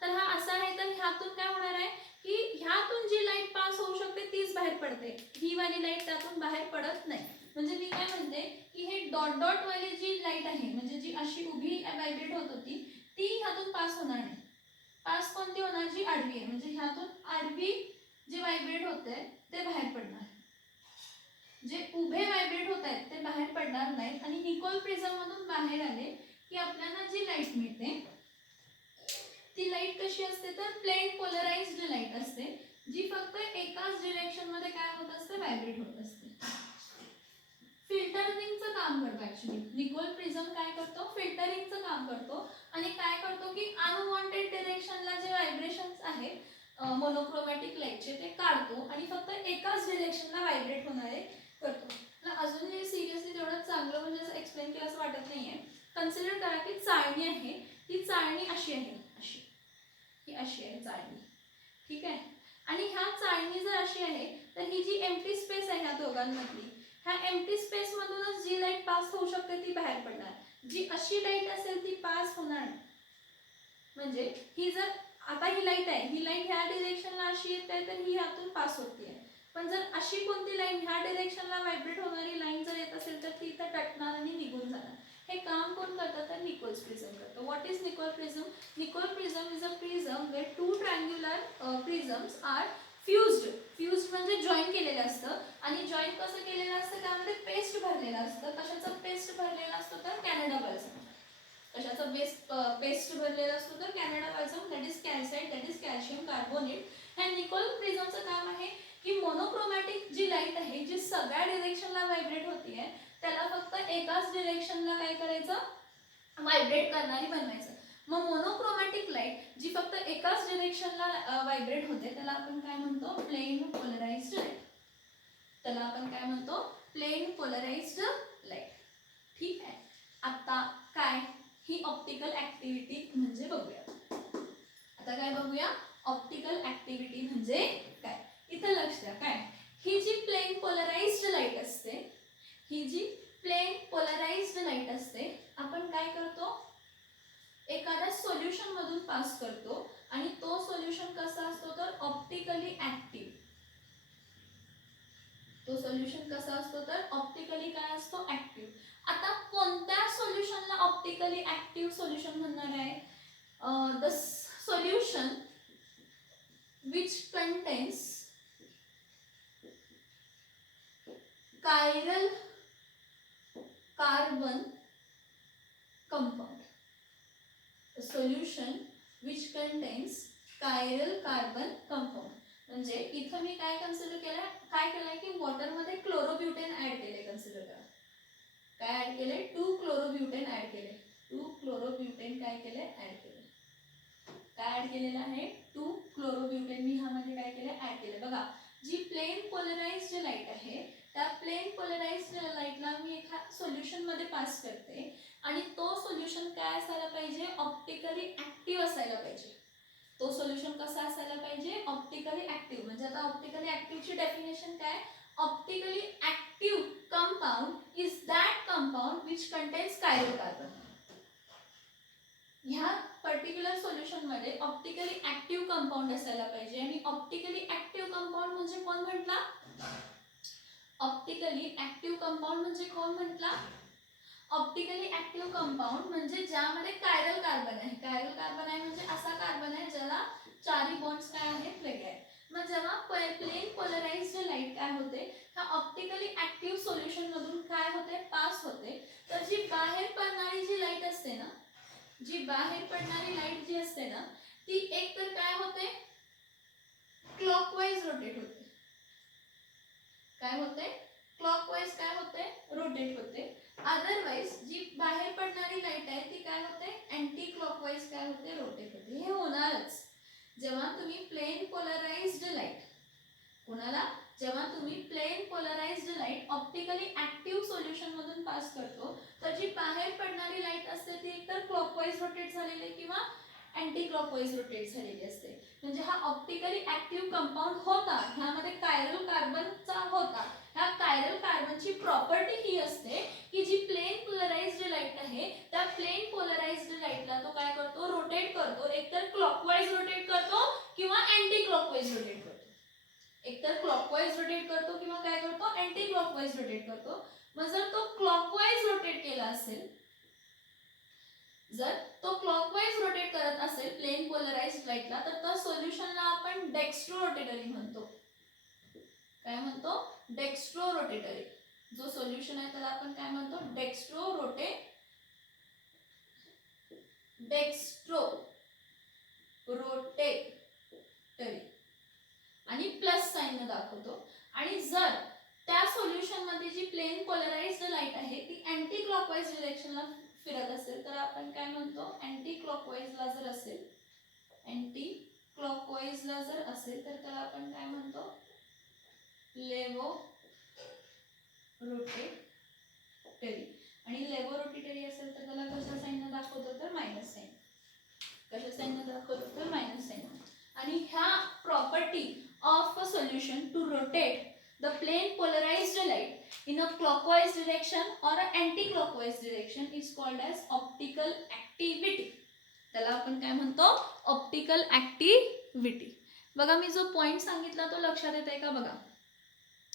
तर हा असा आहे, तर ह्यातून काय होणार आहे की ह्यातून जी लाईट पास होऊ शकते तीच बाहेर पडते, ही वाली लाईट त्यातून बाहेर पडत नाही. म्हणजे मी काय म्हणते की हे डॉट डॉट वाली जी लाईट आहे, म्हणजे जी अशी उभी व्हायब्रेट होत होती ती ह्यातून पास होणार नाही. पास कोणती होणार, जी आडवी आहे, म्हणजे ह्यातून आडवी जे व्हायब्रेट होते ते बाहेर पडणार, जे उभे व्हायब्रेट होत आहेत ते बाहेर पडणार नाहीत. आणि निकोल प्रिझम मधून बाहेर आले की आपल्याला जी लाईट मिळते ती लाईट कशी असते, तर प्लेन पोलराइज्ड लाईट असते, जी फक्त एकाच डिरेक्शन मध्ये काय होत असते, व्हायब्रेट होत असते. फिल्टरिंगचं काम करतो ऍक्च्युली निकोल प्रिझम, काय करतो, फिल्टरिंगचं काम करतो आणि काय करतो की अनवॉन्टेड डिरेक्शनला जे व्हायब्रेशन्स आहेत मोनोक्रोमॅटिक लाईटचे ते काढतो आणि फक्त एकाच डिरेक्शनला व्हायब्रेट होणारे करतो. अजून हे सिरियसली तेवढं चांगलं म्हणजे असं एक्सप्लेन केलं असं वाटत नाहीये. कन्सिडर करा की चाळणी आहे अशी आहे चाळणी, ठीक आहे. आणि ह्या चाळणी जर अशी आहे तर ही जी एम्प्टी स्पेस आहे ह्या दोघांमधली, ह्या एम्प्टी स्पेस मधूनच जी लाईट पास होऊ शकते ती बाहेर पडणार. जी अशी लाईट असेल ती पास होणार नाही. म्हणजे ही जर आता ही लाईट आहे, ही लाईट ह्या डिरेक्शनला अशी येत आहे तर ही ह्यातून पास होते. पण जर अशी कोणती लाईन ह्या डिरेक्शनला व्हायब्रेट होणारी लाईन जर येत असेल तर ती इथं टकणार आणि निघून जाणार. हे काम कोण करतं तर निकोल्स प्रिझम करतं. What is Nicol prism? Nicol prism is a prism where two triangular prisms are fused. Fused म्हणजे जॉईन केलेलं असतं. आणि जॉईन कसं केलेलं असतं? त्यामध्ये पेस्ट भरलेलं असतं. कशाचं पेस्ट भरलेलं असतं तर कॅनडा बल्सम. कशाचं पेस्ट भरलेलं असतो तर Canada balsam, that is calcite, that is calcium carbonate. ह्या निकोल प्रिझमचं काम आहे की मोनोक्रोमॅटिक जी लाईट आहे जी सगळ्या डिरेक्शनला व्हायब्रेट होतीये त्याला फक्त एकाच डिरेक्शनला काय करायचं? व्हायब्रेट करणारी बनवायचं. मग मोनोक्रोमॅटिक लाईट जी फक्त एकाच डिरेक्शनला व्हायब्रेट होते त्याला आपण काय म्हणतो? Plane polarized light. त्याला आपण काय म्हणतो? Plane polarized light. ठीक आहे. आता काय ही ऑप्टिकल ऍक्टिव्हिटी म्हणजे बघूया. आता काय बघूया? ऑप्टिकल ऍक्टिव्हिटी म्हणजे काय? इथं लक्ष द्या. काय ही जी प्लेन पोलराइज्ड लाईट असते, ही जी प्लेन पोलराइज्ड लाईट असते, आपण काय करतो? एखाद्या सोल्युशन मधून पास करतो आणि तो सोल्युशन कसा असतो तर ऑप्टिकली ऍक्टिव्ह. तो सोल्युशन कसा असतो तर ऑप्टिकली काय असतो? ऍक्टिव्ह. आता कोणत्या सोल्युशनला ऑप्टिकली ऍक्टिव्ह सोल्युशन म्हणणार आहे? The solution which contains chiral carbon compound. The solution which contains chiral carbon compound. म्हणजे इथं मी काय कन्सिडर केलं? काय केलंय की वॉटर मध्ये क्लोरोब्युटेन ऍड केले. कन्सिडर करा. काय ऍड केले? 2 क्लोरोब्युटेन ऍड केले. 2 क्लोरोब्युटेन काय केले? ऍड केले. काय ऍड केलेलं आहे? 2 क्लोरोब्युटेन मी ह्यामध्ये काय केले? ऍड केले. बघा जी प्लेन पोलराइज्ड लाईट आहे त्या प्लेन पोलराइज्ड लाईटला मी एका सोल्युशन मध्ये पास करते आणि तो सोल्युशन काय असायला पाहिजे? ऑप्टिकली ऍक्टिव्ह असायला पाहिजे. तो सोल्युशन कसा असायला पाहिजे? Optically active. म्हणजे आता ऑप्टिकली ऍक्टिव्हची डेफिनेशन काय? Optically active compound is that compound which contains chiral carbon. ह्या पर्टिक्युलर सोल्युशन मध्ये ऑप्टिकली ऍक्टिव्ह कंपाऊंड असायला पाहिजे. आणि ऑप्टिकली ऍक्टिव्ह कंपाऊंड म्हणजे कोण म्हटला? ऑप्टिकली ऍक्टिव्ह कंपाऊंड म्हणजे कोण म्हटला? ऑप्टिकली ऍक्टिव्ह कंपाऊंड म्हणजे ज्यामध्ये कायरल कार्बन आहे. कायरल कार्बन आहे म्हणजे असा कार्बन आहे ज्याला चारही बॉन्ड्स काय आहेत? वेगळे आहेत. मग जेव्हा प्लेन पोलराइज्ड लाईट काय होते? ह्या ऑप्टिकली ऍक्टिव्ह सोल्युशन मधून काय होते? पास होते. तर जी बाहेर पडणारी जी लाईट असते ना, जी बाहेर पडणारी लाईट जी असते ना ती एक तर काय होते? क्लॉकवाइज रोटेट होते. काय होते? क्लॉकवाइज काय होते? रोटेट होते. अदरवाइज जी बाहेर पडणारी लाईट आहे ती काय होते? अँटी क्लॉकवाइज काय होते? रोटेट होते. हे होणारच जेव्हा तुम्ही प्लेन पोलराइज्ड लाईट, कोणाला? जेव्हा तुम्ही plane polarized light optically active solution मधून पास करतो तर जी बाहेर पडणारी लाईट असते ती एकतर क्लॉकवाइज रोटेट झालेली किंवा अँटी क्लॉकवाइज रोटेट झालेली असते. म्हणजे हा ऑप्टिकली ऍक्टिव्ह कंपाऊंड होता, ह्यामध्ये कायरल कार्बनचा होता. ह्या कायरल कार्बनची प्रॉपर्टी ही असते की जी प्लेन पोलराइज्ड लाईट आहे त्या प्लेन पोलराइज्ड लाईटला तो काय करतो? रोटेट करतो. एकतर क्लॉकवाइज रोटेट करतो किंवा अँटी क्लॉकवाइज रोटेट करतो. एकतर क्लॉकवाइज रोटेट करतो किंवा काय करतो? अँटी क्लॉकवाइज रोटेट करतो. मग जर तो क्लॉकवाइज रोटेट केला असेल, जर तो क्लॉकवाइज रोटेट करत असेल प्लेन पोलराइज्ड लाईटला तर त्या सोल्युशनला आपण डेक्स्ट्रो रोटेटरी म्हणतो. काय म्हणतो? Dextro rotatory. जो सोल्युशन आहे त्याला आपण काय म्हणतो? Dextro rotatory. आणि प्लस साइन दाखवतो. आणि जर त्या सोल्युशन मध्ये जी प्लेन पोलराइज्ड लाईट आहे ती अँटी क्लॉकवाइज डिरेक्शनला फिरत असेल तर आपण काय म्हणतो? अँटी क्लॉकवाइजला जर असेल, अँटी क्लॉकवाइजला जर असेल तर त्याला आपण काय म्हणतो? लेवो रोटेटरी. आणि लेवो रोटेटरी असेल तर त्याला कशा साइन दाखवतो तर मायनस साइन. कशा साइन दाखवतो तर minus sign. solution to rotate the plane polarized light in a clockwise direction or an anti-clockwise direction is called as optical activity. त्याला आपण काय म्हणतो? Optical activity. बघा मी जो पॉइंट सांगितला तो लक्षात येत आहे का? बघा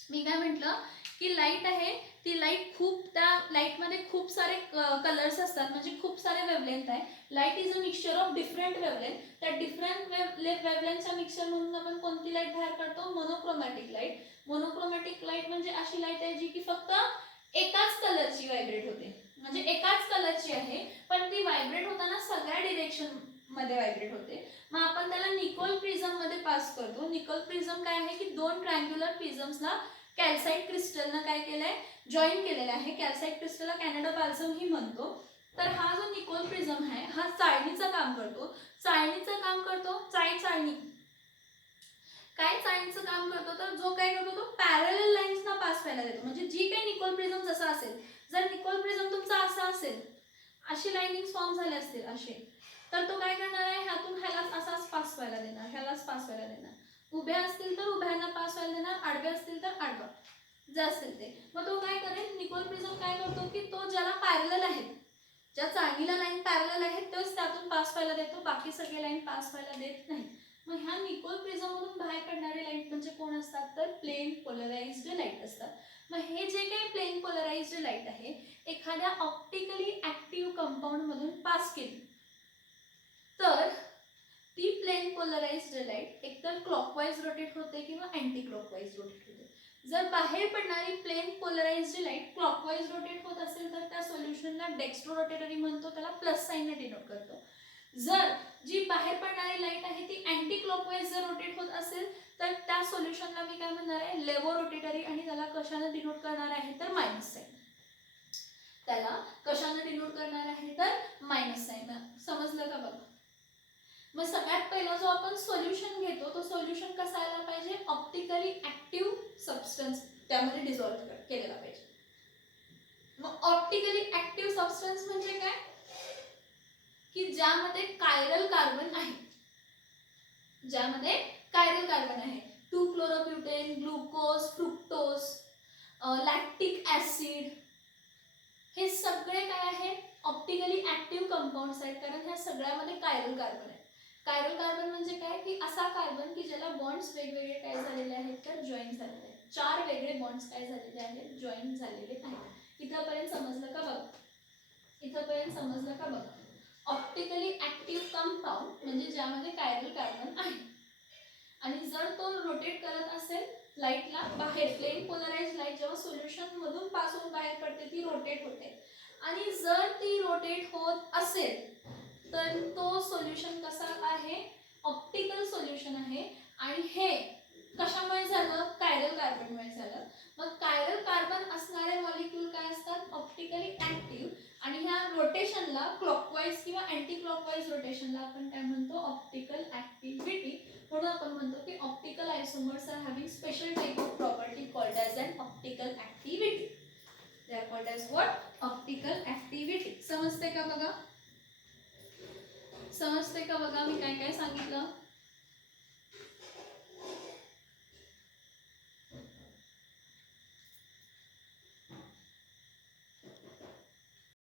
मी काय म्हटलं की लाईट आहे, ती लाईट खूप, त्या लाईटमध्ये खूप सारे कलर्स असतात, म्हणजे खूप सारे वेवलेंथ आहे. Light is a mixture of different wavelength. त्या डिफरंट वेवलेंथच्या मिक्सचर म्हणून आपण कोणती लाईट बाहेर काढतो? Monochromatic light. मोनोक्रोमॅटिक लाईट म्हणजे अशी लाईट आहे जी की फक्त एकाच कलरची व्हायब्रेट होते, म्हणजे एकाच कलरची आहे पण ती व्हायब्रेट होताना सगळ्या डिरेक्शन मध्ये व्हायब्रेट होते. मग आपण त्याला निकोल प्रिझम मध्ये पास करतो. निकोल प्रिझम काय आहे की दोन ट्रायंग्युलर प्रिझम्सला कॅल्साइट क्रिस्टलनं काय केलंय? जॉईन केलेलं आहे. कॅल्साइट क्रिस्टलला कॅनडा बाल्सम ही म्हणतो. तर हा जो निकोल प्रिझम आहे हा चाळणीचं काम करतो. चाळणीचं काम करतो, चाळणी काय चाळणीचं काम करतो? तर जो काय करतो तो पॅरलल लाईन्सना पास व्हायला देतो. म्हणजे जी काही निकोल प्रिझम जसा असेल, जर निकोल प्रिझम तुमचा असा असेल, अशी लाईनिंग फॉर्म झाले असतील असे, तर तो काय करणार आहे? ह्यातून ह्यालाच असाच पास व्हायला देणार, ह्यालाच पास व्हायला देणार. उभ्या असतील तर उभ्यांना पास व्हायला देणार, आडव्या असतील तर आडवा जे असेल ते. मग तो काय करेल? निकोल प्रिझम काय करतो की तो ज्याला पॅरलल आहेत, ज्या चाळणीला लाईन पॅरलल आहेत तोच त्यातून पास व्हायला देतो, बाकी सगळे लाईन पास व्हायला देत नाही. मग ह्या निकोल प्रिझम मधून बाहेर पडणारे लाईट म्हणजे कोण असतात? तर प्लेन पोलराइज्ड लाईट असतात. मग हे जे काही प्लेन पोलराइज्ड लाईट आहे एखाद्या ऑप्टिकली ऍक्टिव्ह कंपाऊंड मधून पास केली तर ती प्लेन पोलराइज्ड लाईट एकतर क्लॉकवाइज रोटेट होते किंवा अँटी क्लॉकवाइज रोटेट होते. जर बाहेर पडणारी plane polarized light clockwise rotate होत असेल तर त्या सोल्युशनला डेक्स्ट्रो रोटेटरी म्हणतो, त्याला प्लस साईनने डिनोट करतो. जर जी बाहेर पडणारी लाईट आहे ती अँटी क्लॉकवाइज जर रोटेट होत असेल तर त्या सोल्युशनला मी काय म्हणणार आहे? लेवो रोटेटरी. आणि त्याला कशाने डिनोट करणार आहे? तर मायनस साईन. त्याला कशाने डिनोट करणार आहे? तर मायनस साईन. समजलं का? बघा मग सगळ्यात पहिला जो आपण सोल्युशन घेतो तो सोल्युशन कसा आला पाहिजे? ऑप्टिकली ऍक्टिव्ह सबस्टन्स त्यामध्ये डिसॉल्व्ह केलेला पाहिजे. मग ऑप्टिकली ऍक्टिव्ह सबस्टन्स म्हणजे काय? की ज्यामध्ये कायरल कार्बन आहे, ज्यामध्ये कायरल कार्बन आहे. 2 क्लोरोब्युटेन, ग्लुकोज, फ्रुक्टोज, लॅक्टिक ऍसिड, हे सगळे काय आहे? ऑप्टिकली ऍक्टिव्ह कंपाऊंड्स आहेत, कारण ह्या सगळ्यामध्ये कायरल कार्बन आहे. कायरल कार्बन म्हणजे काय? की असा कार्बन की ज्याला बॉन्ड्स वेगवेगळे काय झालेले आहेत? तर जॉईन झालेले आहेत. 4 वेगळे बॉन्ड्स काय झालेले आहेत? जॉईन झालेले आहेत. इथपर्यंत समजलं का? बघा इथपर्यंत समजलं का? बघा ऑप्टिकली ऍक्टिव्ह कंपाऊंड म्हणजे ज्यामध्ये कायरल कार्बन आहे आणि जर तो रोटेट करत असेल लाईटला बाहेर, प्लेन पोलराइज्ड लाईट जेव्हा सोल्युशन मधून पास होऊन बाहेर पडते ती रोटेट होते. आणि जर ती रोटेट होत असेल तर तो सोल्युशन कसा आहे? ऑप्टिकल सोल्युशन आहे. आणि हे कशामुळे झालं? कायरल कार्बनमुळे झालं. मग कायरल कार्बन असणारे मॉलिक्यूल काय असतात? Optically active. आणि ह्या रोटेशनला क्लॉकवाइज किंवा अँटी क्लॉकवाइज रोटेशनला आपण काय म्हणतो? Optical activity. म्हणून आपण म्हणतो की optical isomers are having special type of property called as an optical activity. They are called as what? Optical activity. समजते का? बघा समजते का? बघा मी काय काय सांगितलं.